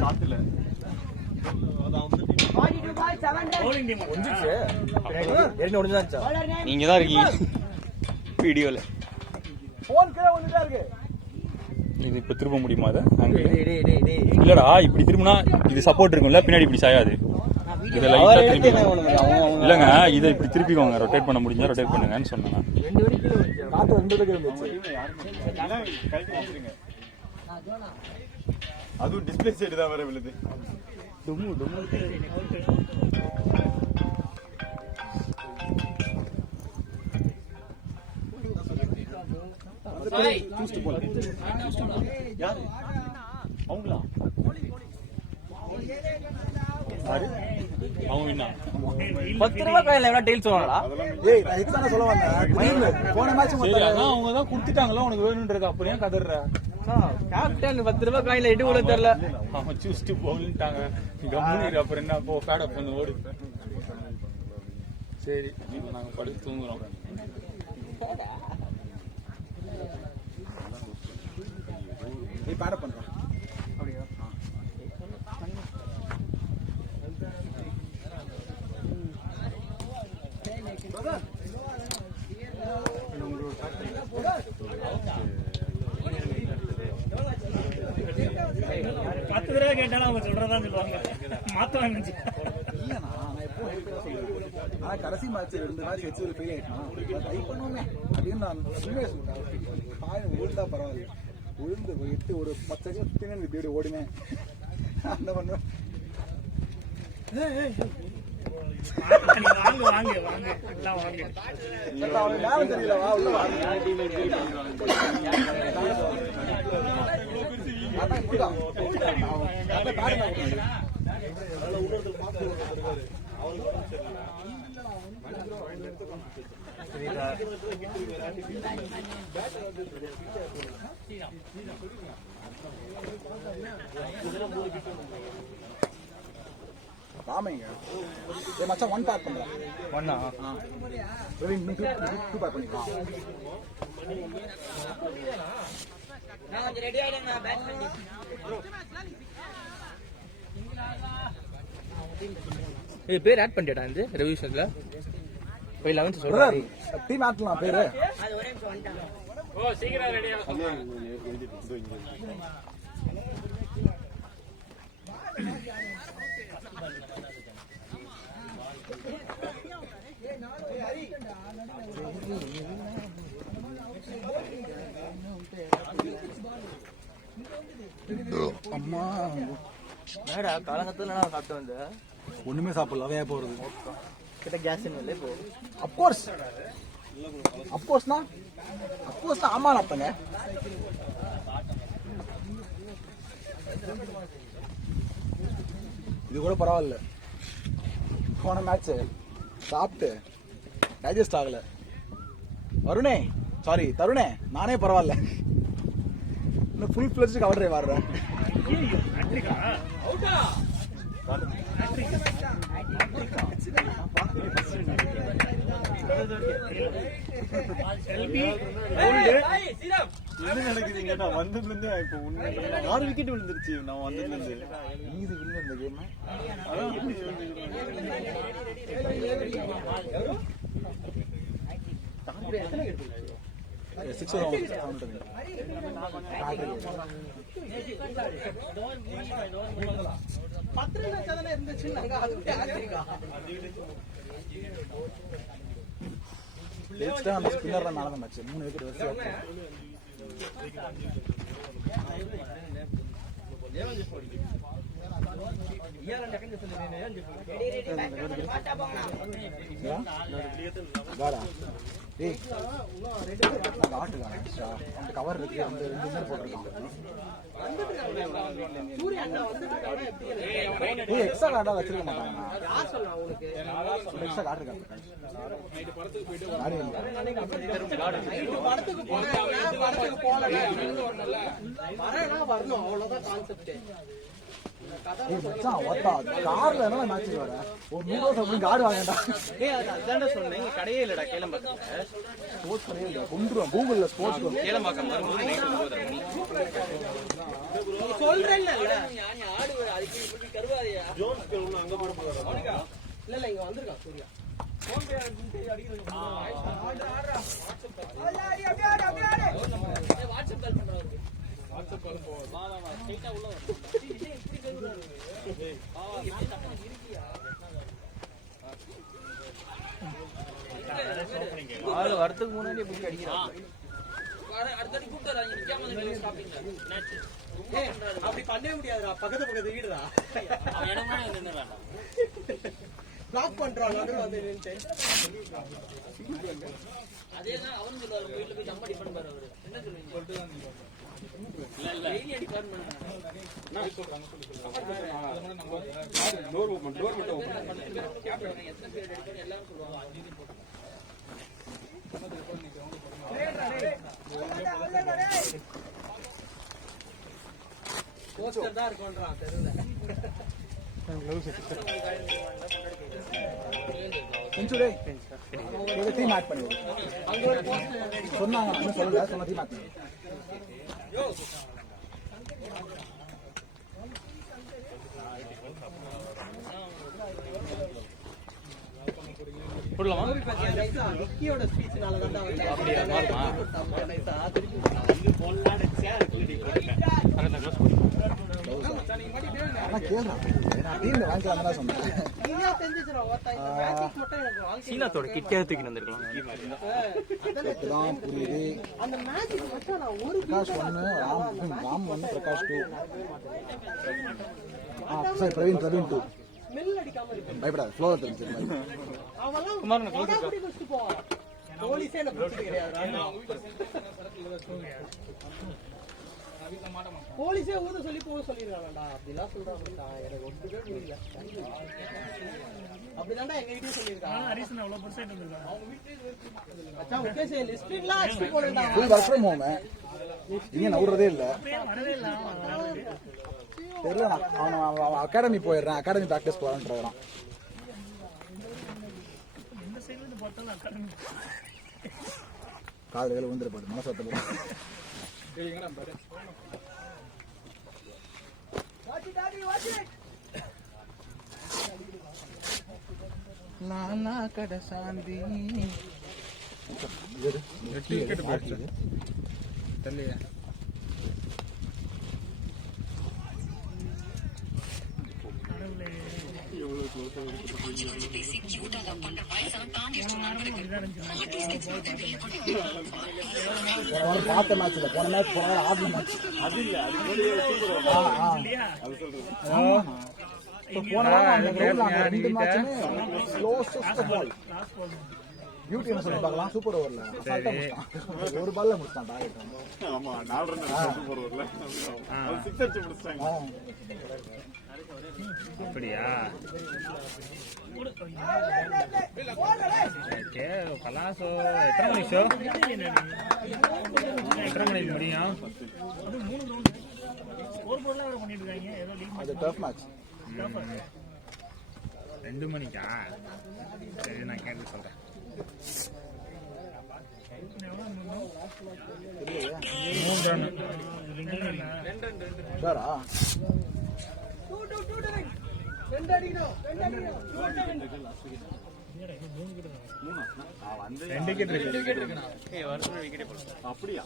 நீங்க தான் இருக்கீங்க வீடியோல. இது இப்ப திரும்ப முடியுமா? அதை இல்லடா, இப்படி திரும்பினா இது சப்போர்ட் இருக்கும்ல, பின்னாடி இப்படி சாயாது. இதை லைட்டா திருப்பி இல்லங்க, இதை இப்படி திருப்பிக்கோங்க. ரொட்டேட் பண்ண முடிஞ்சா ரொட்டேட் பண்ணுங்கன்னு சொன்னேன். அதுவும் டிஸ்பிளே சைடு தான் வர விழுது. அவங்களா அவங்க என்ன 10 ரூபாய் காயில எவ்வளவு டெய்ல் சொல்றாங்களா? ஏய் நான் எக்ஸான சொல்ல வந்தேன். போன மேட்ச் அதான் அவங்க தான் கொடுத்துட்டாங்களா உனக்கு வேணும்ன்றது. அப்படியே கதற கேப்டன் 10 ரூபாய் காயில எடு கூட தெரியல. அவன் சூஸ்டு போகலன்ட்டாங்க. கம்முனு அப்புறம் என்ன போ ஃபேட் அப் பண்ணி ஓடி. சரி நாங்க படுத்து தூங்குறோம். நீ பேட பண்ற. அப்படியே பத்து தடவை கேட்டாலும் அவங்க சொல்றதான் சொல்லுவாங்க. மாத்தலாம் ஆனா கடைசி மேட்ச் 2 மேட்ச் வச்சு ஒரு ஃபெயில் ஆயிட்டான். ட்ரை பண்ணுவோமே அப்படின்னு நான் சும்மா சொல்லிட்டேன். உழுந்தா பரவாயில்ல. உழுந்து 8 ஒரு 10 செகண்ட் பின்னாடி இப்படி ஓடினேன். அந்த பண்ணுவேன். வாங்க வாங்க வாங்க எல்லாம் வாங்க. நேரம் தெரியல. வா உள்ள வா. ராமைங்க மச்சான் 1 பேக் பண்றேன். 1 பிரவீன் 2 பேக் பண்ணிக்கலாம். நான் கொஞ்சம் ரெடி ஆயிடுங்க பேட் பண்ணி. இது பேர் ஆட் பண்ணிட்டா இந்த ரெவல்யூஷன்ல போய் 11 சொல்றேன். டீம் ஆட்லாம் பேரு. அது ஒரே நிமிஷம் வந்துட்டாங்க. ஓ சீக்கிரம் ரெடி ஆ. அம்மா என்னடா காலங்கத்துல நான் சாப்பிட்டு வந்து ஒண்ணுமே சாப்பிடல. அவையா போறது கிட்ட கேஸ் இல்ல இப்போ. அப்கோர்ஸ் ஆமா அப்பங்க. இது கூட பரவாயில்ல. போன மேட்ச் சாப்பிட்டு டைஜஸ்ட் ஆகல. வருணே சாரி தருணே நானே பரவாயில்ல இன்னும் ஃபுல் ஃபிளட்ஜ் கவர் டிரைவ் ஆடுறேன் என்ன நடக்குதுங்க நான் வந்ததுல இருந்து இப்போ 6 விக்கெட் விழுந்துருச்சு நான் வந்ததுல இருந்து ஈஸி வின் இந்த கேம் அந்த ஸ்பின்னர் தான் நடந்த மேட்ச் 3 விக்கெட் வச்சு கவர் இருக்கு அந்த 2 போட்டிருக்கான் எக்ஸ்ட்ரா கார்டா வச்சிருக்க மாட்டாங்க எக்ஸ்ட்ரா கார்டு இருக்காங்க கார்ல என்ன மேட்ச் வர ஒரு 100 ரூபாய் கார்டு வாங்கடா அதான் சொன்னேன் கடையே இல்லடா கேளம்பாக்கம் ஸ்போர்ட்ஸ் கடையே இல்ல கொண்டுறோம் கூகுள்ல ஸ்போர்ட்ஸ் கேளம்பாக்கம் வரும்போது நைட் 9:30 மணி சொல்றேன்ல ஞானி ஆடுவார் அதுக்கு இப்படி கருவாதியா ஜோன்ஸ் உள்ள அங்க போற போறா இல்ல இங்க வந்திருக்கான் சூர்யா போன் பே அடிக்குது ஆடுறா வாட்ஸ்அப் கால் பண்றாரு வாட்ஸ்அப் கால் போ வா ஸ்ட்ரைட்டா உள்ள வா இப்படி கருவாரு எப்படி தப்பா இருக்கியா ஆளு வரதுக்கு முன்னாடி இப்படி அடிக்கிறாங்க அடுத்தடி கூப்பிட்டாரா நிக்காம ஸ்டாப்பிங்ல மேட்ச் அப்படி பண்ணவே முடியாதுடா பக்கத்து வீடுடா அவன் இடமா நின்னு வேண்டாம் பிளாக் பண்றான் நடுவுல வந்து நின்னு அதேதான் அவன் சொல்றாரு வீட்ல போய் ஜம்ப் அடி பண்ணுவாரு அவரு என்ன சொல்றீங்க இல்ல டெய்லி அடி பிளான் பண்றாங்க நான் சொல்றாங்க டோர் மட்டும் ஓபன் கேப்டன் எத்தனை பேர் அடிக்கணும் எல்லாம் சொல்லுவாங்க 5 இது போட்டு போஸ்டர் தான் இருக்கும்ன்றான் தெருவுல கொஞ்சம் டேய் டீம் ஆட் பண்ணு அங்க ஒரு போஸ்டர் சொன்னாங்க நான் சொல்லல சொன்ன டீம் ஆட் பண்ணு யோ போடலாமா விக்கியோட ஸ்பீச்னால தான் அப்படியே மாறுமா நைஸா திருப்பி வந்து போன்லாம் அடிச்சா இருக்குடி ஆனா கேளுடா நான் டீம்ல வாங்கலாம்னு சொன்னேன் நீயா தெரிஞ்சிச்சறா ஓட்டா இந்த மேட்ச் மட்டும் எனக்கு வாழ்க்கை சீனாத்தோட கிட்டே தூக்கி வந்திருக்கலாம் அதெல்லாம் புரியுது அந்த மேட்ச் மட்டும் நான் ஒரு பிரகாஷ் 1 ராம் 1 பிரகாஷ் 2 சரி பிரவீன் 2 ஸ்மெல் அடிக்காம இருக்கு பயப்படாத ஃப்ளோர் தெரிஞ்சு அவெல்லாம் குமாரனை போடா அப்படி குஸ்து போ போலீஸே என்ன பிடிச்சது கிடையாது போலீஸே ஊத சொல்லி போக சொல்லிருக்காங்கடா அப்படிலாம் சொல்றாங்கடா எனக்கு ஒட்டுக்கே புரியல அப்படிதான்டா எங்க வீட்லயே சொல்லிருக்காங்க ஹரிசன் அவ்வளவு பெர்சென்ட் வந்திருக்காங்க அவங்க வீட்லயே மச்சான் முகேஷ் லிஸ்ட்லாம் அடிச்சு போடுடா ஃபுல் வர்க் ஃப்ரம் ஹோம் இங்க நவுறதே இல்ல தெரியல அவன் அகாடமி போயிடுறான் அகாடமி பிராக்டிஸ் போறான்றான் கால் வேலை விழுந்துரு பாரு மனசு வத்தல நானா கட சாந்தி தள்ளியா பார்த்த மேட்ச் இல்ல போன மேட்ச் போன ஆடி மேட்ச் அது இல்ல அது போன வாரம் அந்த கிரவுண்ட்ல 2 மேட்ச்மே க்ளோசஸ்ட் பால் பியூட்டி என்ன சொல்லி பார்க்கலாம். சூப்பர் ஓவர்ல அசால்ட்டா முடிச்சான். ஒரு பால்ல முடிச்சான் டார்கெட். ஆமா 4 ரன் சூப்பர் ஓவர்ல 6 அடிச்சு முடிச்சாங்க. அப்படியா? கலாசோ எத்தனை மணி ஷோ? எத்தனை மணிக்கு முடியும்? அது டஃப் மேட்ச். 2 மணிக்கா? சரி நான் கேட்டு சொல்றேன். 3 ரன். சாரா ரெண்டு விக்கெட் இருக்கு. அப்படியா?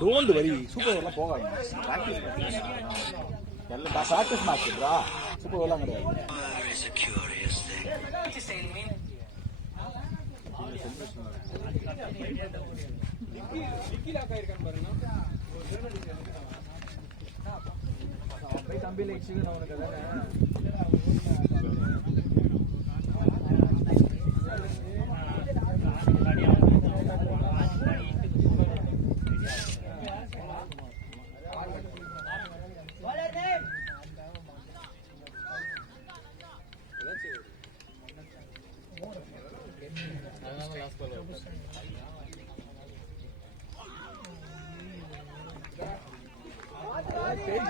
Don't worry. சூப்பர் ஓவர்லாம் போகாது. எல்லாம் பிராக்டிஸ் மேட்ச் ப்ரா. சூப்பர் ஓவர்லாம் கிடையாது.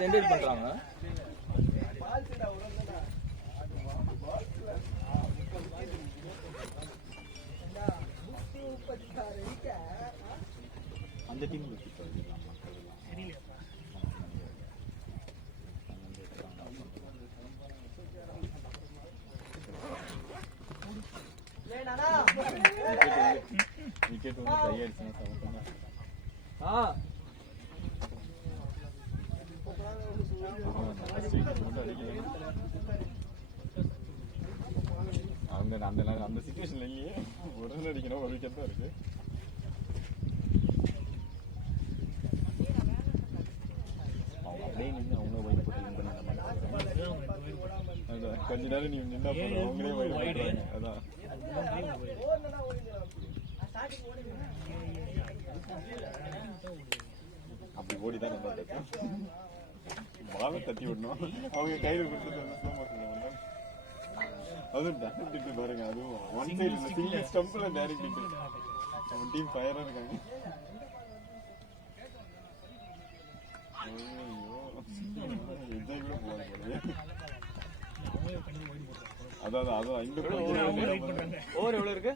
ஜெனரேட் பண்றாங்க. அந்த டீம் விக்கெட் வந்து கையடிச்சுன்னா சமத்தமா. அந்த சிச்சுவேஷன்ல இல்லையே. ஒரு ரன் அடிக்கணும், ஒரு விக்கெட் தான் இருக்கு. அவங்க அப்படியே நின்று அவங்க வயிறு போட்டு வின் பண்ண அதான் கொஞ்ச நேரம் நீ நின்னா போதும், அவங்களே வயிறு போட்டுறாங்க. அதான் அப்படி ஓடிதான் நல்லா இருக்கும். பாலை தட்டி விடணும், அவங்க கையில கொடுத்துட்டு ஸ்லோ மோஷன்ல வந்தா அதுவும் டேரக்ட் ஹிட் பாருங்க. அதுவும் ஒன் சைடு சிங்கிள் ஸ்டம்ப்ல டேரக்ட் ஹிட். நம்ம டீம் ஃபயரா இருக்காங்க. என்ஜாய் கூட போவாங்க. அதான் இந்த ஓவர் எவ்வளவு இருக்கு?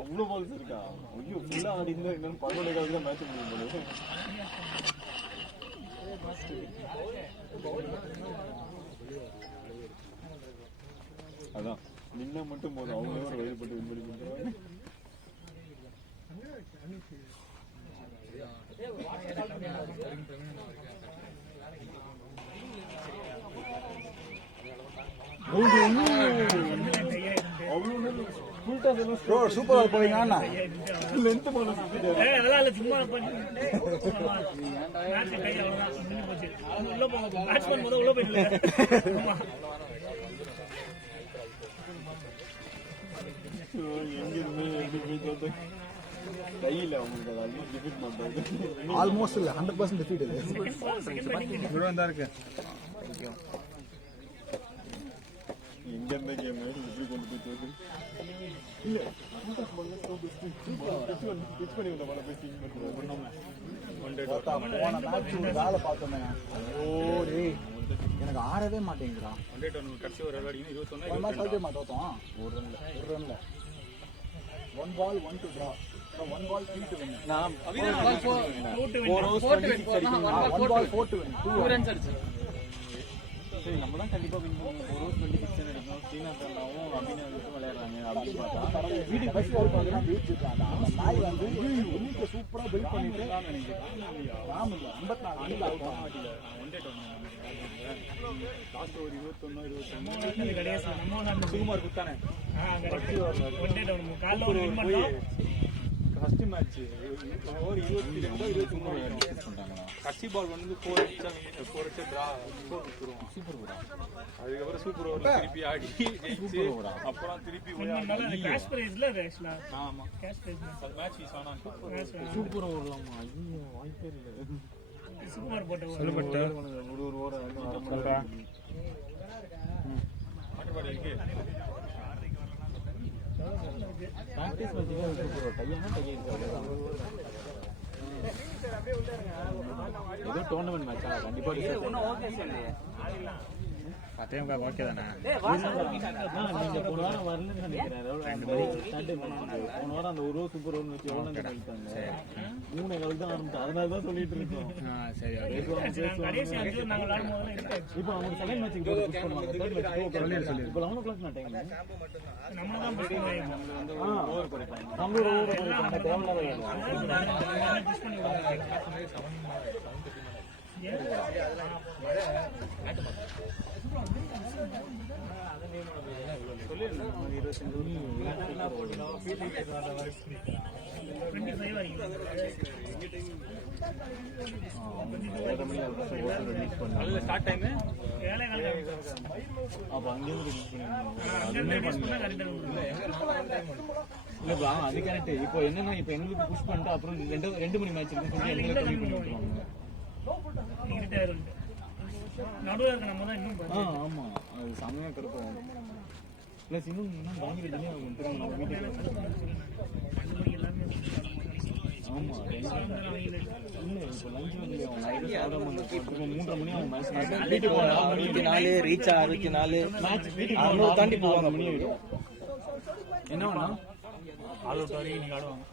அவ்வளவு பால்ஸ் இருக்கா? ஐயோ ஃபுல்லா ஆடி இருந்தா இன்னும் 11 தான் மேட்ச் முடியும் போது. அதான் நின்னா மட்டும் போதும், அவங்களே ஒரு வழி போட்டு வின் பண்ணி கொடுத்துருவாங்க. சூப்பர் ஓவர் போவீங்கன்னா லென்த் போன கையில அவங்களுக்கு ஆல்மோஸ்ட் டிஃபீட் பண்றது. ஆல்மோஸ்ட் இல்ல 100% டிஃபீட் இது. இவ்வளவு தான் இருக்கு. எங்க இருந்த கேம் எப்படி கொண்டு போய் தோது இல்ல பிச் பண்ணி விட போல போய் சீன் பண்ணுவோம் போன மேட்ச் ஒரு வேலை பார்த்தோமே ஓ டேய் எனக்கு ஆடவே மாட்டேங்குதுடா கடைசி ஒரு விளையாடி 21 ஒரு மேட்ச் ஆடவே மாட்டோம் ஒரு ரன்ல 1 ball 1 to draw 1 ball 3 to win நான் 1 ball 4 to win 2 runs அடிச்சு சரி நம்ம தான் கண்டிப்பா வின் பண்ணுவோம். ஒரு 26 எடுக்கணும். ஸ்ரீநாதனாவும் அபிநவ் விளையாடுறாங்க அப்படின்னு பார்த்தா வீட்டுக்கு பஸ் வர பார்த்தா ஜெயிச்சிட்டாங்க அந்த நாய் வந்து இன்னைக்கு சூப்பரா பில்ட் பண்ணிட்டு ராம் இல்ல 54 அவுட் ஆகில லாஸ்ட் ஒரு 21 சுகுமார் குத்தானே ஃபர்ஸ்ட் மேட்ச் ஓவர் 22 23 கட்சி பால் வந்து 4 அடிச்சா டிரா ஸ்கோர் கொடுத்துருவோம். சூப்பர் ஓவர் அதுக்கப்புறம் சூப்பர் ஓவர் திருப்பி ஆடி ஜெயிச்சு அப்புறம் திருப்பி கேஷ் பிரைஸ்ல ரேஷ்லா ஆமா கேஷ் பிரைஸ் அது மேட்ச் இஸ் ஆன் சூப்பர் ஓவர்லாமா ஐயோ வாய்ப்பே இல்ல சுகுமார் போட்ட சொல்லப்பட்ட ஒரு ஓவர் வந்து ஆரம்பிச்சா ஆட்டபாடி இருக்கு பிராக்டிஸ் வச்சிங்க சூப்பர் ஓவர் டையானா டையா இது டோர்னமென்ட் மேட்சா கண்டிப்பா ஓகே சொல்லு அத்தையும் ஓகே தானே நீங்க போன வாரம் வரலன்னு நினைக்கிறேன் போன வாரம் அந்த ஒரு சூப்பர் ஓவர் வச்சு எவ்வளவு நேரம் கழித்தாங்க 3 கால் தான் ஆரம்பிச்சு அதனால தான் சொல்லிட்டு இருக்கோம் சரி கடைசி அஞ்சு நாங்க விளையாடும் போதெல்லாம் இருக்கு இப்போ அவங்க செகண்ட் மேட்சுக்கு புஷ் பண்ணுவாங்க தேர்ட் மேட்ச் சொல்லி இப்போ 11 o'clock நான் டைம் நம்ம தான் புஷ் பண்ணுவோம் வந்து ஓவர் குறைப்பாங்க நம்ம ஒரு ஓவர் குறைப்பாங்க தேவையில்லாத புஷ் பண்ணி விடுறாங்க ஸ்டார்ட் டைம் அப்ப அங்கேருந்து இல்லப்பா அது கரெக்ட் இப்போ என்னன்னா இப்போ எங்களுக்கு புஷ் பண்ணிட்டு அப்புறம் 2 மணி மேட்ச் இருக்குன்னு சொல்லி எங்களை கம்மி பண்ணி விட்டுருவாங்க. நடுவில் இருக்க நம்ம தான் இன்னும் ஆமா அது செம்மையா கிடக்கும் பிளஸ் இன்னும் பயங்கர டிலே ஆகும் திரும்ப நம்ம வீட்டுக்கு ஆமா இல்ல இப்போ லஞ்ச் வந்து அவங்க சாப்பிடாம இப்போ 3:30 மணி அவங்க மேட்ச் வீட்டுக்கு போனா 64 ரீச் 64 மேட்ச் வீட்டுக்கு தாண்டி போவாங்க மணி ஆயிடும் என்ன வேணா ஆல் அவுட் வரைக்கும் நீங்க ஆடுவாங்க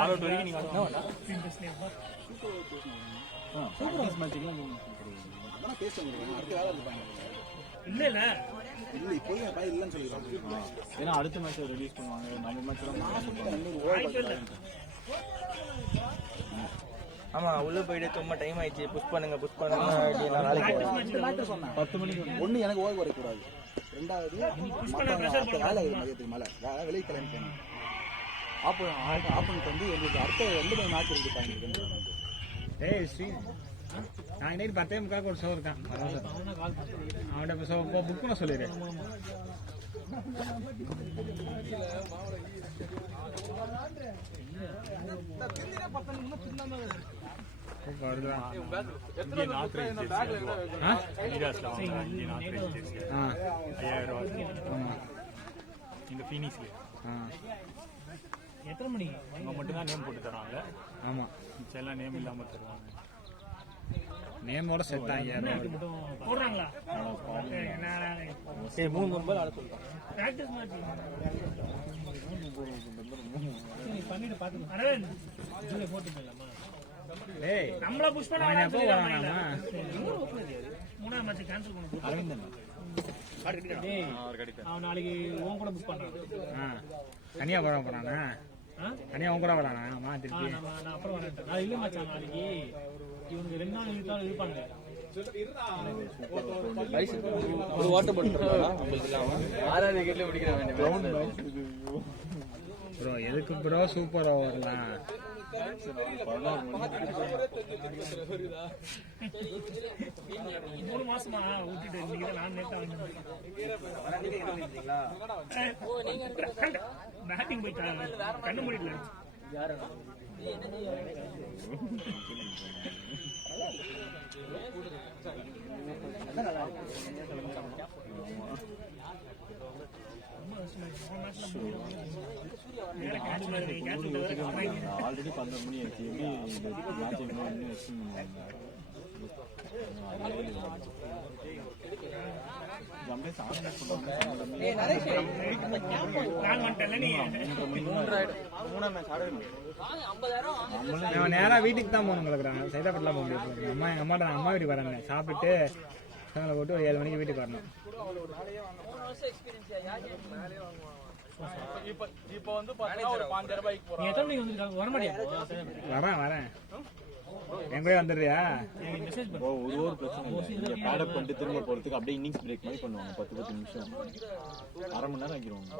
ஆல் அவுட் வரைக்கும் நீங்க ஆடுவாங்க ப்ராக்டிஸ் மேட்ச்க்குலாம் அதான் பேச முடியும் அடுத்த வேலை இருப்பாங்க இல்ல இல்ல இல்ல இப்போதைக்கு என் பையன் இல்லைன்னு சொல்லிடுறாங்க ஏன்னா அடுத்த மேட்ச் ரிலீஸ் பண்ணுவாங்க நம்ம மேட்ச்லாம் ஆமா உள்ள போயிட்டு சும்மா டைம் ஆயிடுச்சு புஷ் பண்ணுங்க நாளைக்கு சொன்னேன் 10 மணிக்கு ஒண்ணு எனக்கு ஓய்வு வரக்கூடாது ரெண்டாவது அடுத்த வேலை மதியத்துக்கு மேல வெளியே கிளம்பி போனேன் ஆப்போனன்ட் வந்து எங்களுக்கு அடுத்த 2 மணி மேட்ச் இருக்கு பாருங்க ஏய் ஸ்ரீ நான் நைட் 10:30 ஒரு ஷோ இருக்கான் அவன்கிட்ட ஷோ புக் பண்ண சொல்லிடு இந்த ஃபீனிக்ஸ்ல எத்தனை மணிக்கு அவங்க மட்டும்தான் நேம் போட்டு தருவாங்க. ஆமா எல்லாம் நேம் இல்லாம தருவாங்க. நேமோட செட் ஆகி போடுறாங்களா? சரி 3 பால் ஆட சொல்றேன். பிராக்டிஸ் மேட்ச் பண்ணிட்டு பாத்துக்கலாம். அரவிந்த் ஜூலை போட்டு போயிடலாமா? டேய் நம்மள புஷ் பண்ண அவன் எப்போ வரானாமா? மூணாவது மேட்ச் கேன்சல் பண்ண அரவிந்தன் டேய் அவன் நாளைக்கு உன் கூட புஷ் பண்றான். தனியா போட போறானா? தனியா உன் கூட வரானா? ஆமா திருப்பி நான் அப்புறம் வரேன். நான் இல்ல மச்சான் நாளைக்கு இவனுக்கு 2 நாள் இழுத்தாலும் இருப்பாங்க. ஒரு வாட்டர் பாட்டில் உங்களுக்கு இல்லாம 6வது விக்கெட்ல பிடிக்கிறாங்க. ப்ரோ எதுக்கு ப்ரோ சூப்பர் ஓவர்லாம் 3 மாசமா ஊட்டிட்டு இருந்தீங்க. நான் நேத்தா பேட்டிங் போயிட்டாங்க. கண்ணு மூடிடல ஆல்ரெடி 12 மணி ஆச்சு. எப்படி மேட்ச் நேரா வீட்டுக்கு தான் போகணும் கிடக்குறாங்க. சைதாப்பட்டிலாம் போக முடியாது. அம்மா எங்க அம்மா வீட்டுக்கு வராங்க. சாப்பிட்டு சேனலை போட்டு ஒரு 7 மணிக்கு வீட்டுக்கு வரணும். இப்போ வந்து பாத்தீங்கன்னா ஒரு 5000 ரூபாய்க்கு போறோம். நீ எத்தனை மணிக்கு வந்திருக்காங்க? வர மாட்டியா? வரேன் என் கூட வந்துடுறியா? ஒரு பிரச்சனை இல்லை. பேடப் பண்ணிட்டு திரும்ப போறதுக்கு அப்படியே இன்னிங்ஸ் பிரேக் மாதிரி பண்ணுவாங்க. 10-10 நிமிஷம், அரை மணி நேரம் ஆக்கிடுவாங்க.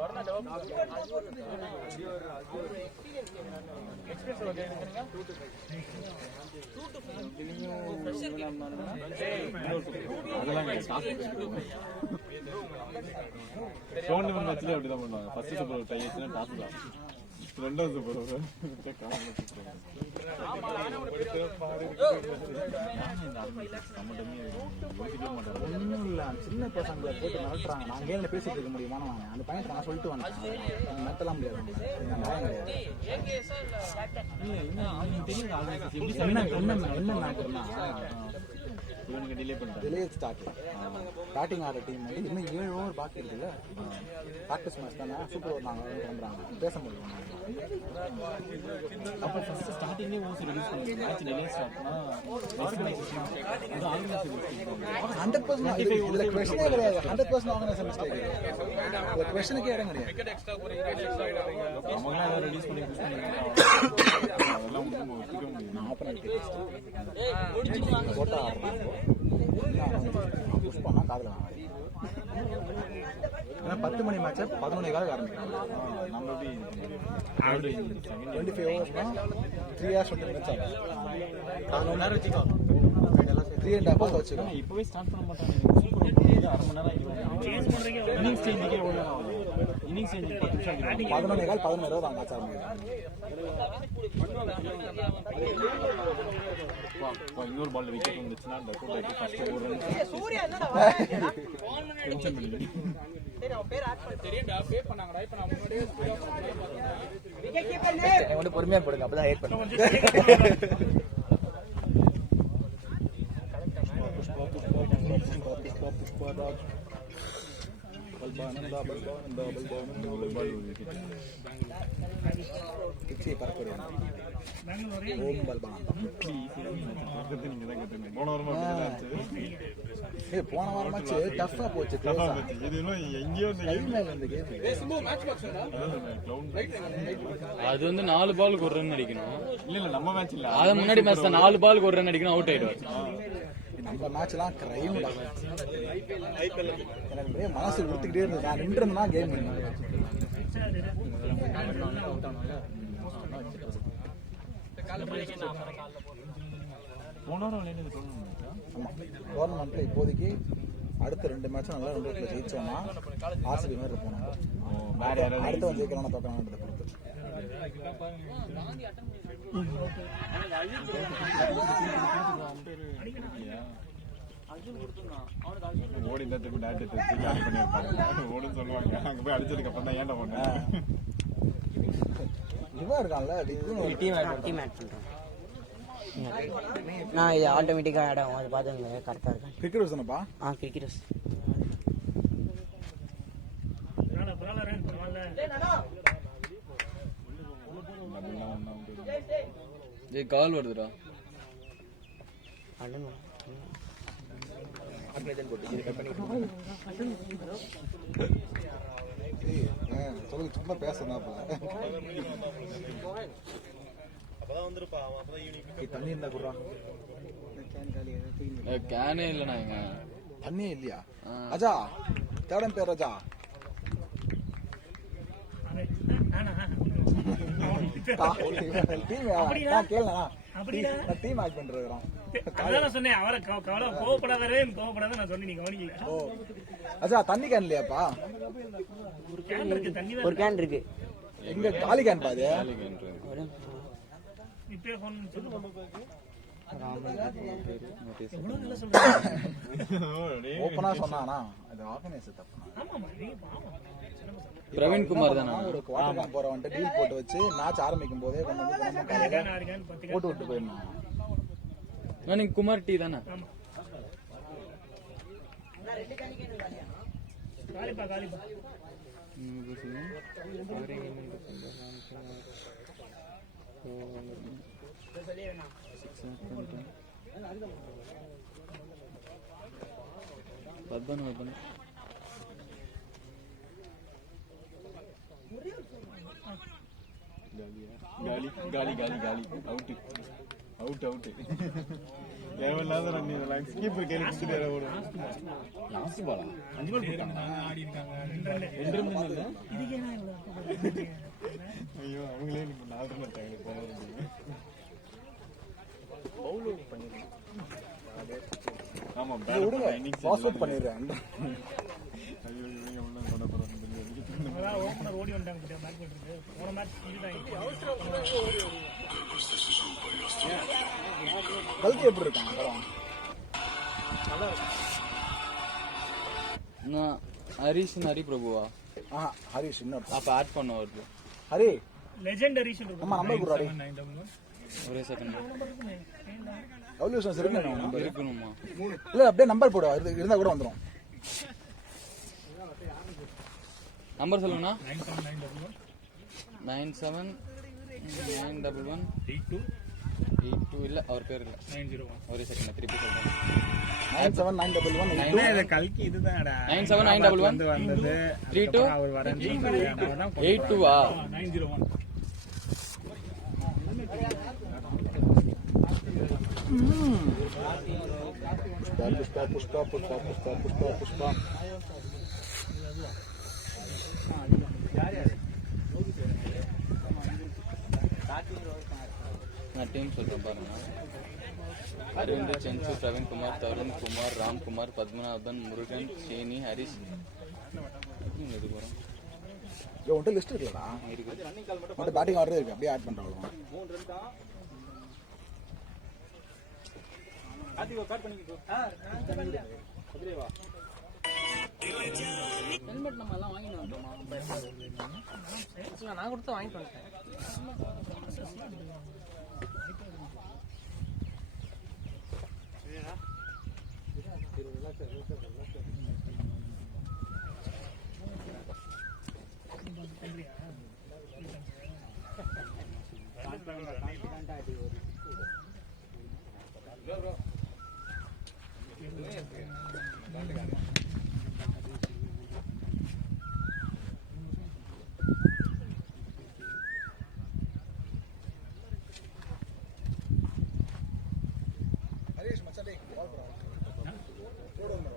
டோர்னமெண்ட் மேட்ச்லயே அப்படிதான் பண்ணுவாங்க. ஃபர்ஸ்ட் சூப்பர் டை ஆச்சுன்னா டாஸ் தான். ரெண்டாவது சூப்பர் ஒன்றும் இல்லை, சின்ன பசங்களை போட்டு நடத்துறாங்க. நான் கேம்ல பேசிட்டு இருக்க முடியுமா? அந்த பையன் நான் சொல்லிட்டு வந்தேன், நடத்தலாம் முடியாது. இவனுக்கு டிலே பண்ணிட்டாங்க. டிலே ஸ்டார்டிங் ஆடுற டீம் வந்து இன்னும் 7 ஓவர் பாக்கி இருக்குல்ல. ப்ராக்டிஸ் மேட்ச் தானே, சூப்பர் ஓவர் நாங்கள் கிளம்புறாங்க, பேச முடியும். அப்போ ஃபர்ஸ்ட் ஸ்டார்டிங்லேயே ஓவர் ரிலீஸ் பண்ணுங்க. மேட்ச் டிலே ஸ்டார்ட்னா 100% இதுல கொஸ்டினே கிடையாது. 100% ஆர்கனைசேஷன் மிஸ்டேக். இந்த கொஸ்டினுக்கே இடம் கிடையாது. அவங்களாம் ரிலீஸ் பண்ணி புஷ் பண்ணுறாங்க. அதெல்லாம் நான் அப்புறம் போட்டா புஷ் பண்ணா காதுல வாங்க. ஏன்னா 10 மணி மேட்சை 11 காலுக்கு ஆரம்பிக்கிறாங்க. நம்ம எப்படி 25 ஓவர்ஸ் தான் 3 hours 20 minutes ஆகும். 4 நேரம் வச்சுக்கோ, 3.5 hours வச்சுக்கோ. இப்பவே ஸ்டார்ட் பண்ண மாட்டாங்க. அரை மணி நேரம் இன்னிங்ஸ் சேஞ்சுக்கே எவ்வளோ ஆகும்? இன்னிங்ஸ் சேஞ்ச் 10 நிமிஷம் 11 கால் 11 தான் மேட்ச் ஆரம்பிக்கும். இன்னொரு பால் விக்கெட் வந்துச்சுன்னா டக் அவுட் ஆகி ஃபர்ஸ்ட் ஒரு ரன் டென்ஷன் பண்ணி வந்து பொறுமையா போடுங்க, அப்பதான் ஹேட் பண்ணுங்க. போன வாரமாச்சு டஃபா போச்சு. அது வந்து 4 பாலுக்கு ஒரு ரன் அடிக்கணும். இல்ல நம்ம மேட்ச் இல்ல, அது முன்னாடி மேட்ச் தான் 4 பாலுக்கு ஒரு ரன் அடிக்கணும், அவுட் ஆயிடுவார். நம்ம மேட்ச்லாம் கிரைம். எனக்கு மனசு கொடுத்துக்கிட்டே இருந்தது. நான் நின்றுனா கேம் டோர்னமெண்ட்ல இப்போதைக்கு அடுத்த 2 மேட்சும் நல்லா 2 இடத்துல ஜெயிச்சோம்னா ஆர்சிபி மாதிரி இருப்போம். அடுத்த ஜெயிக்கலாம் தோக்கலாம்ன்றதை பொறுத்து. ஓடி இந்த திருப்பி டேரக்ட் பண்ணிருப்பாங்க. ஓடுன்னு சொல்லுவாங்க. அங்க போய் அடிச்சதுக்கு அப்புறம் தான் ஏன்டா பண்ண இவன் இருக்கான்ல டீம் ஆட் பண்றேன். நான் இது ஆட்டோமேட்டிக்கா ஆட் ஆகும், அது பாத்துங்க கரெக்டா இருக்கேன். கிரிக்கெட் தானப்பா? கிரிக்கெட். கால் வருதுடா. சொல்லு, சும்மா பேசுறா தண்ணி இருந்தா குடுறா. கேனே இல்லைண்ணா, எங்க தண்ணியே இல்லையா? அஜா தேடம் பேர் அஜா. டீம் ஆட் பண்றோம். அஜா தண்ணி கேன் இல்லையாப்பா? ஒரு கேன் இருக்கு. எங்க காலி கேன் பாது? ஓப்பனா சொன்னானா அது ஆர்கனைசர் தப்புனா. பிரவீன் குமார் தானே ஒரு குவார்டர் போறவன்ட்டு டீல் போட்டு வச்சு மேட்ச் ஆரம்பிக்கும் போதே கொண்டு வந்து போட்டு விட்டு போயிருந்தாங்க. நீங்க குமார் டி தானே? காலி காலி காலி காலி அவுட் அவுட் அவுட் தேவையில்லாத ரன் இதெல்லாம் கீப்பர் கேள்வி கொடுத்துட்டு ஓடும். லாஸ்ட் பாலா 5 பால் போட்டாங்க. ஐயோ அவங்களே 4 ரன் எடுத்தாங்க போனது. பவுல் பண்ணிருக்காங்க. ஆமா விடுங்க பாஸ் அவுட் பண்ணிடுறேன். ஐயோ இவங்க ஒண்ணு பண்ண போறாங்க. ஓபனர் ஓடி வந்தாங்க பேக் பண்ணிட்டு போன மேட்ச் கல்கி எப்படி இருக்காங்க படம்? நான் ஹரிஷ் ஹரி பிரபுவா? ஹரிஷ் இன்னொரு அப்ப ஆட் பண்ண வருது. ஹரி லெஜெண்டரி அம்மா நம்பர் குடுறாடி. ஒரே செகண்ட் எவல்யூஷன்ஸ் இருக்கு நம்பர் இருக்கணுமா? இல்ல அப்படியே நம்பர் போடு இருந்தா கூட வந்துரும். நம்பர் சொல்லுங்கண்ணா. 979182 இல்ல அவர் பேர் இல்ல 901. ஒரே செகண்ட் திருப்பி சொல்றேன். 979111 கல்கி இதுதான்டா 97911 வந்தது 32 அவர் வரேன்னு 82 901. புஷ்பா நான் டீம் சொல்றேன் பாருங்க. அரவிந்த், சென்சு, பிரவீன் குமார், தருண் குமார், ராம்குமார், பத்மநாபன், முருகன், சேனி, ஹரிஷ். இது போறோம். உன்கிட்ட லிஸ்ட் இருக்குல்லடா? இருக்கு. பேட்டிங் ஆர்டர் இருக்கு, அப்படியே ஆட் பண்றோம். 3 ரன் தான். ஆதிவா கட் பண்ணிக்கோ. அப்படியே வா. ஹெல்மெட் நம்ம எல்லாம் வாங்கிட்டு வந்தோமா? நான் கொடுத்து வாங்கிட்டு வந்துட்டேன். ஹரிஷ் மச்சான் பால் ப்ரோ. ஓடுங்க.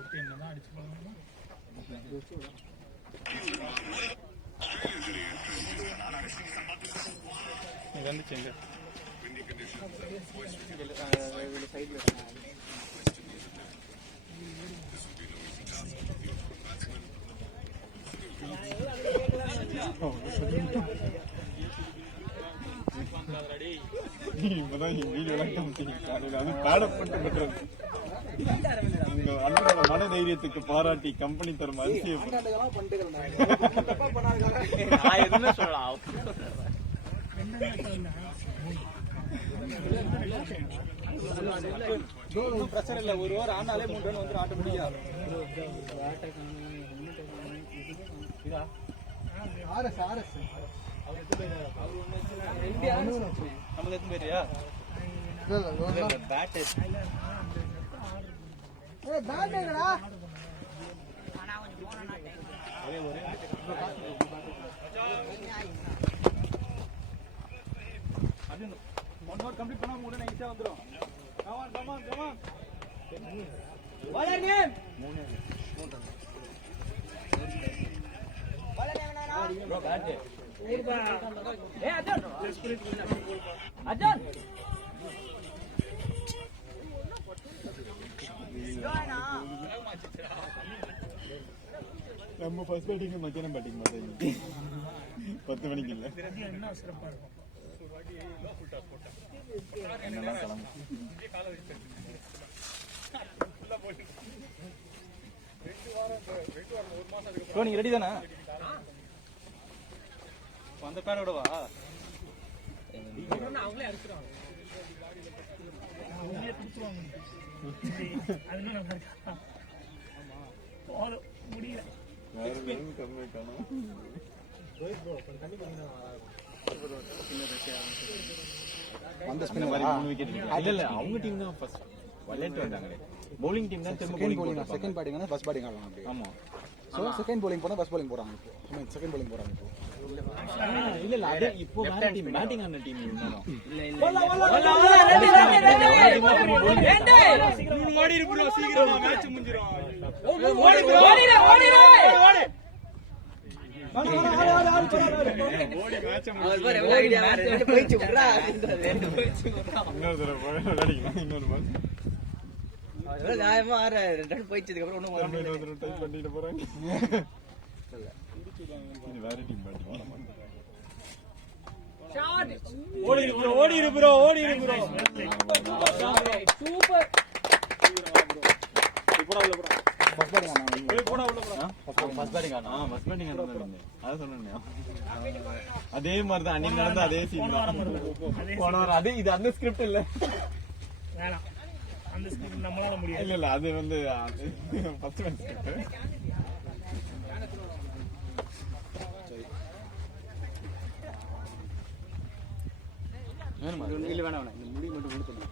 ஓகே என்னதான் அடிச்சு போறோம். இது வந்து செஞ்சு இப்பதான் பாடப்பட்டு உங்க அண்ணனோட மன தைரியத்துக்கு பாராட்டி கம்பெனி தரும் அரிசியை எதுவுமே சொல்லலாம். பிரச்சனை இல்ல, ஒரு ஓவர் ஆனாலே 3 ரன் வந்து ஆட்டோமேட்டிக்கா. ஆர்எஸ் நம்ம எத்தனை பேரியா பேட் ஒன் ஓவர் கம்ப்ளீட் பண்ணா உடனே ஈஸியா வந்துரும். கமான் பாலர் நேம் ப்ரோ பேட் ஏ அஜன் நம்ம ஃபர்ஸ்ட் பேட்டிங் மத்தியானம் பேட்டிங் பார்த்தேன். 10 மணிக்கு இல்ல இன்னும் சிறப்பா இருக்கும். என்னெல்லாம் கிளம்பு. ப்ரோ நீங்க ரெடி தானே? அந்த பேனோட வா. அவங்களே அடிச்சிருவாங்க. அவங்களே பிடிச்சிருவாங்க. அது இன்னும் நல்லா இருக்கா? போதும், முடியல. வேற வெறும் கம்மி காணும். அந்த இந்த மாதிரி 3 விக்கெட் இல்ல அவங்க டீம் தான் ஃபர்ஸ்ட் விளையாட்டு வந்தாங்களே. bowling டீம் தான் திரும்ப second bowling bowling second batting first batting ஆடலாம் அப்படி. ஆமா. சோ செகண்ட் bowling போனா ஃபர்ஸ்ட் bowling போறாங்க இப்போ. ஐ மீன் செகண்ட் bowling போறாங்க இப்போ. இல்ல அது இப்போ வேற டீம் பேட்டிங் ஆன டீம் இருந்தாலும் ஓடி இரு ப்ரோ சீக்கிரமா மேட்ச் முடிஞ்சிரும். ஓடி மேட்ச் இன்னொரு தடவை விளையாடிக்கலாம். இன்னொரு மேட்ச் நியாயமா ரெண்டு போயிச்சதுக்கு அப்புறம் ஒண்ணும் இன்னொரு தடவை ட்ரை பண்ணிட்டு போறாங்க. இது வேற டீம் பேட்டிங். ஓடி இரு ப்ரோ ஓடி இரு ப்ரோ ஓடி இரு ப்ரோ. சூப்பர். ஃபர்ஸ்ட் பேட்டிங் ஆனாங்க. போடா உள்ள ப்ரோ. ஃபர்ஸ்ட் பேட்டிங் ஆனா ஃபர்ஸ்ட் பேட்டிங் ஆனா அத சொன்னேன். அதே மாதிரி தான் அன்னைக்கு நடந்த அதே சீன் தான். போன வாரம் அதே இது அந்த ஸ்கிரிப்ட் இல்ல. வேணாம், அந்த ஸ்கிரிப்ட் நம்மளால முடியாது. இல்ல அது வந்து ஃபர்ஸ்ட் மேட்ச் ஸ்கிரிப்ட். இல்ல வேணாம் இந்த முடி மட்டும் கொடுத்துங்க.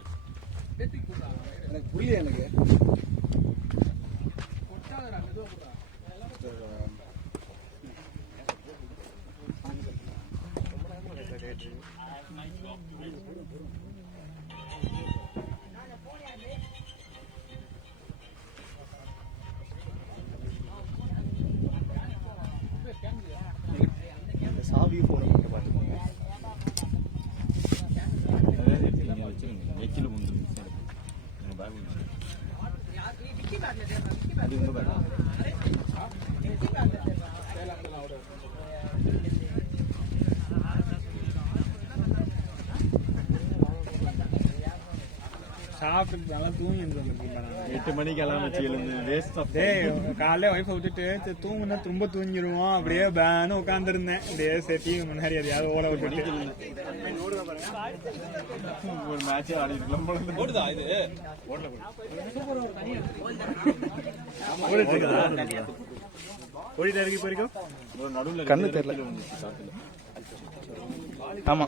எனக்கு புரியல எனக்கு. சாவி போன் மட்டும் பாத்துக்கோங்க. அதாவது நீங்க வச்சிருங்க. எக்கில முந்து மிஸ் ஆயிடும். நீங்க பேக் அது உங்க பேக். சாப்பிட்டு நல்லா தூங்கி இருந்திருக்கேன். 8 மணிக்கு எல்லாம் வச்சு எழுந்து வேஸ்ட் ஆஃப் காலையில ஒய்ஃபை விட்டுட்டு தூங்குனா ரொம்ப தூங்கிடுவோம். அப்படியே பேனு உட்காந்துருந்தேன். அப்படியே டிவி முன்னாடி எதையாவது ஓட விட்டுட்டு ஒரு மேட்ச் ஆடி இருக்கலாம் போல. ஓடுதா இது? ஓடிட்டு இருக்கு இப்போ வரைக்கும். ஒரு நடுவுல கண்ணு தெரியல. வந்துச்சு காத்துல. ஆமா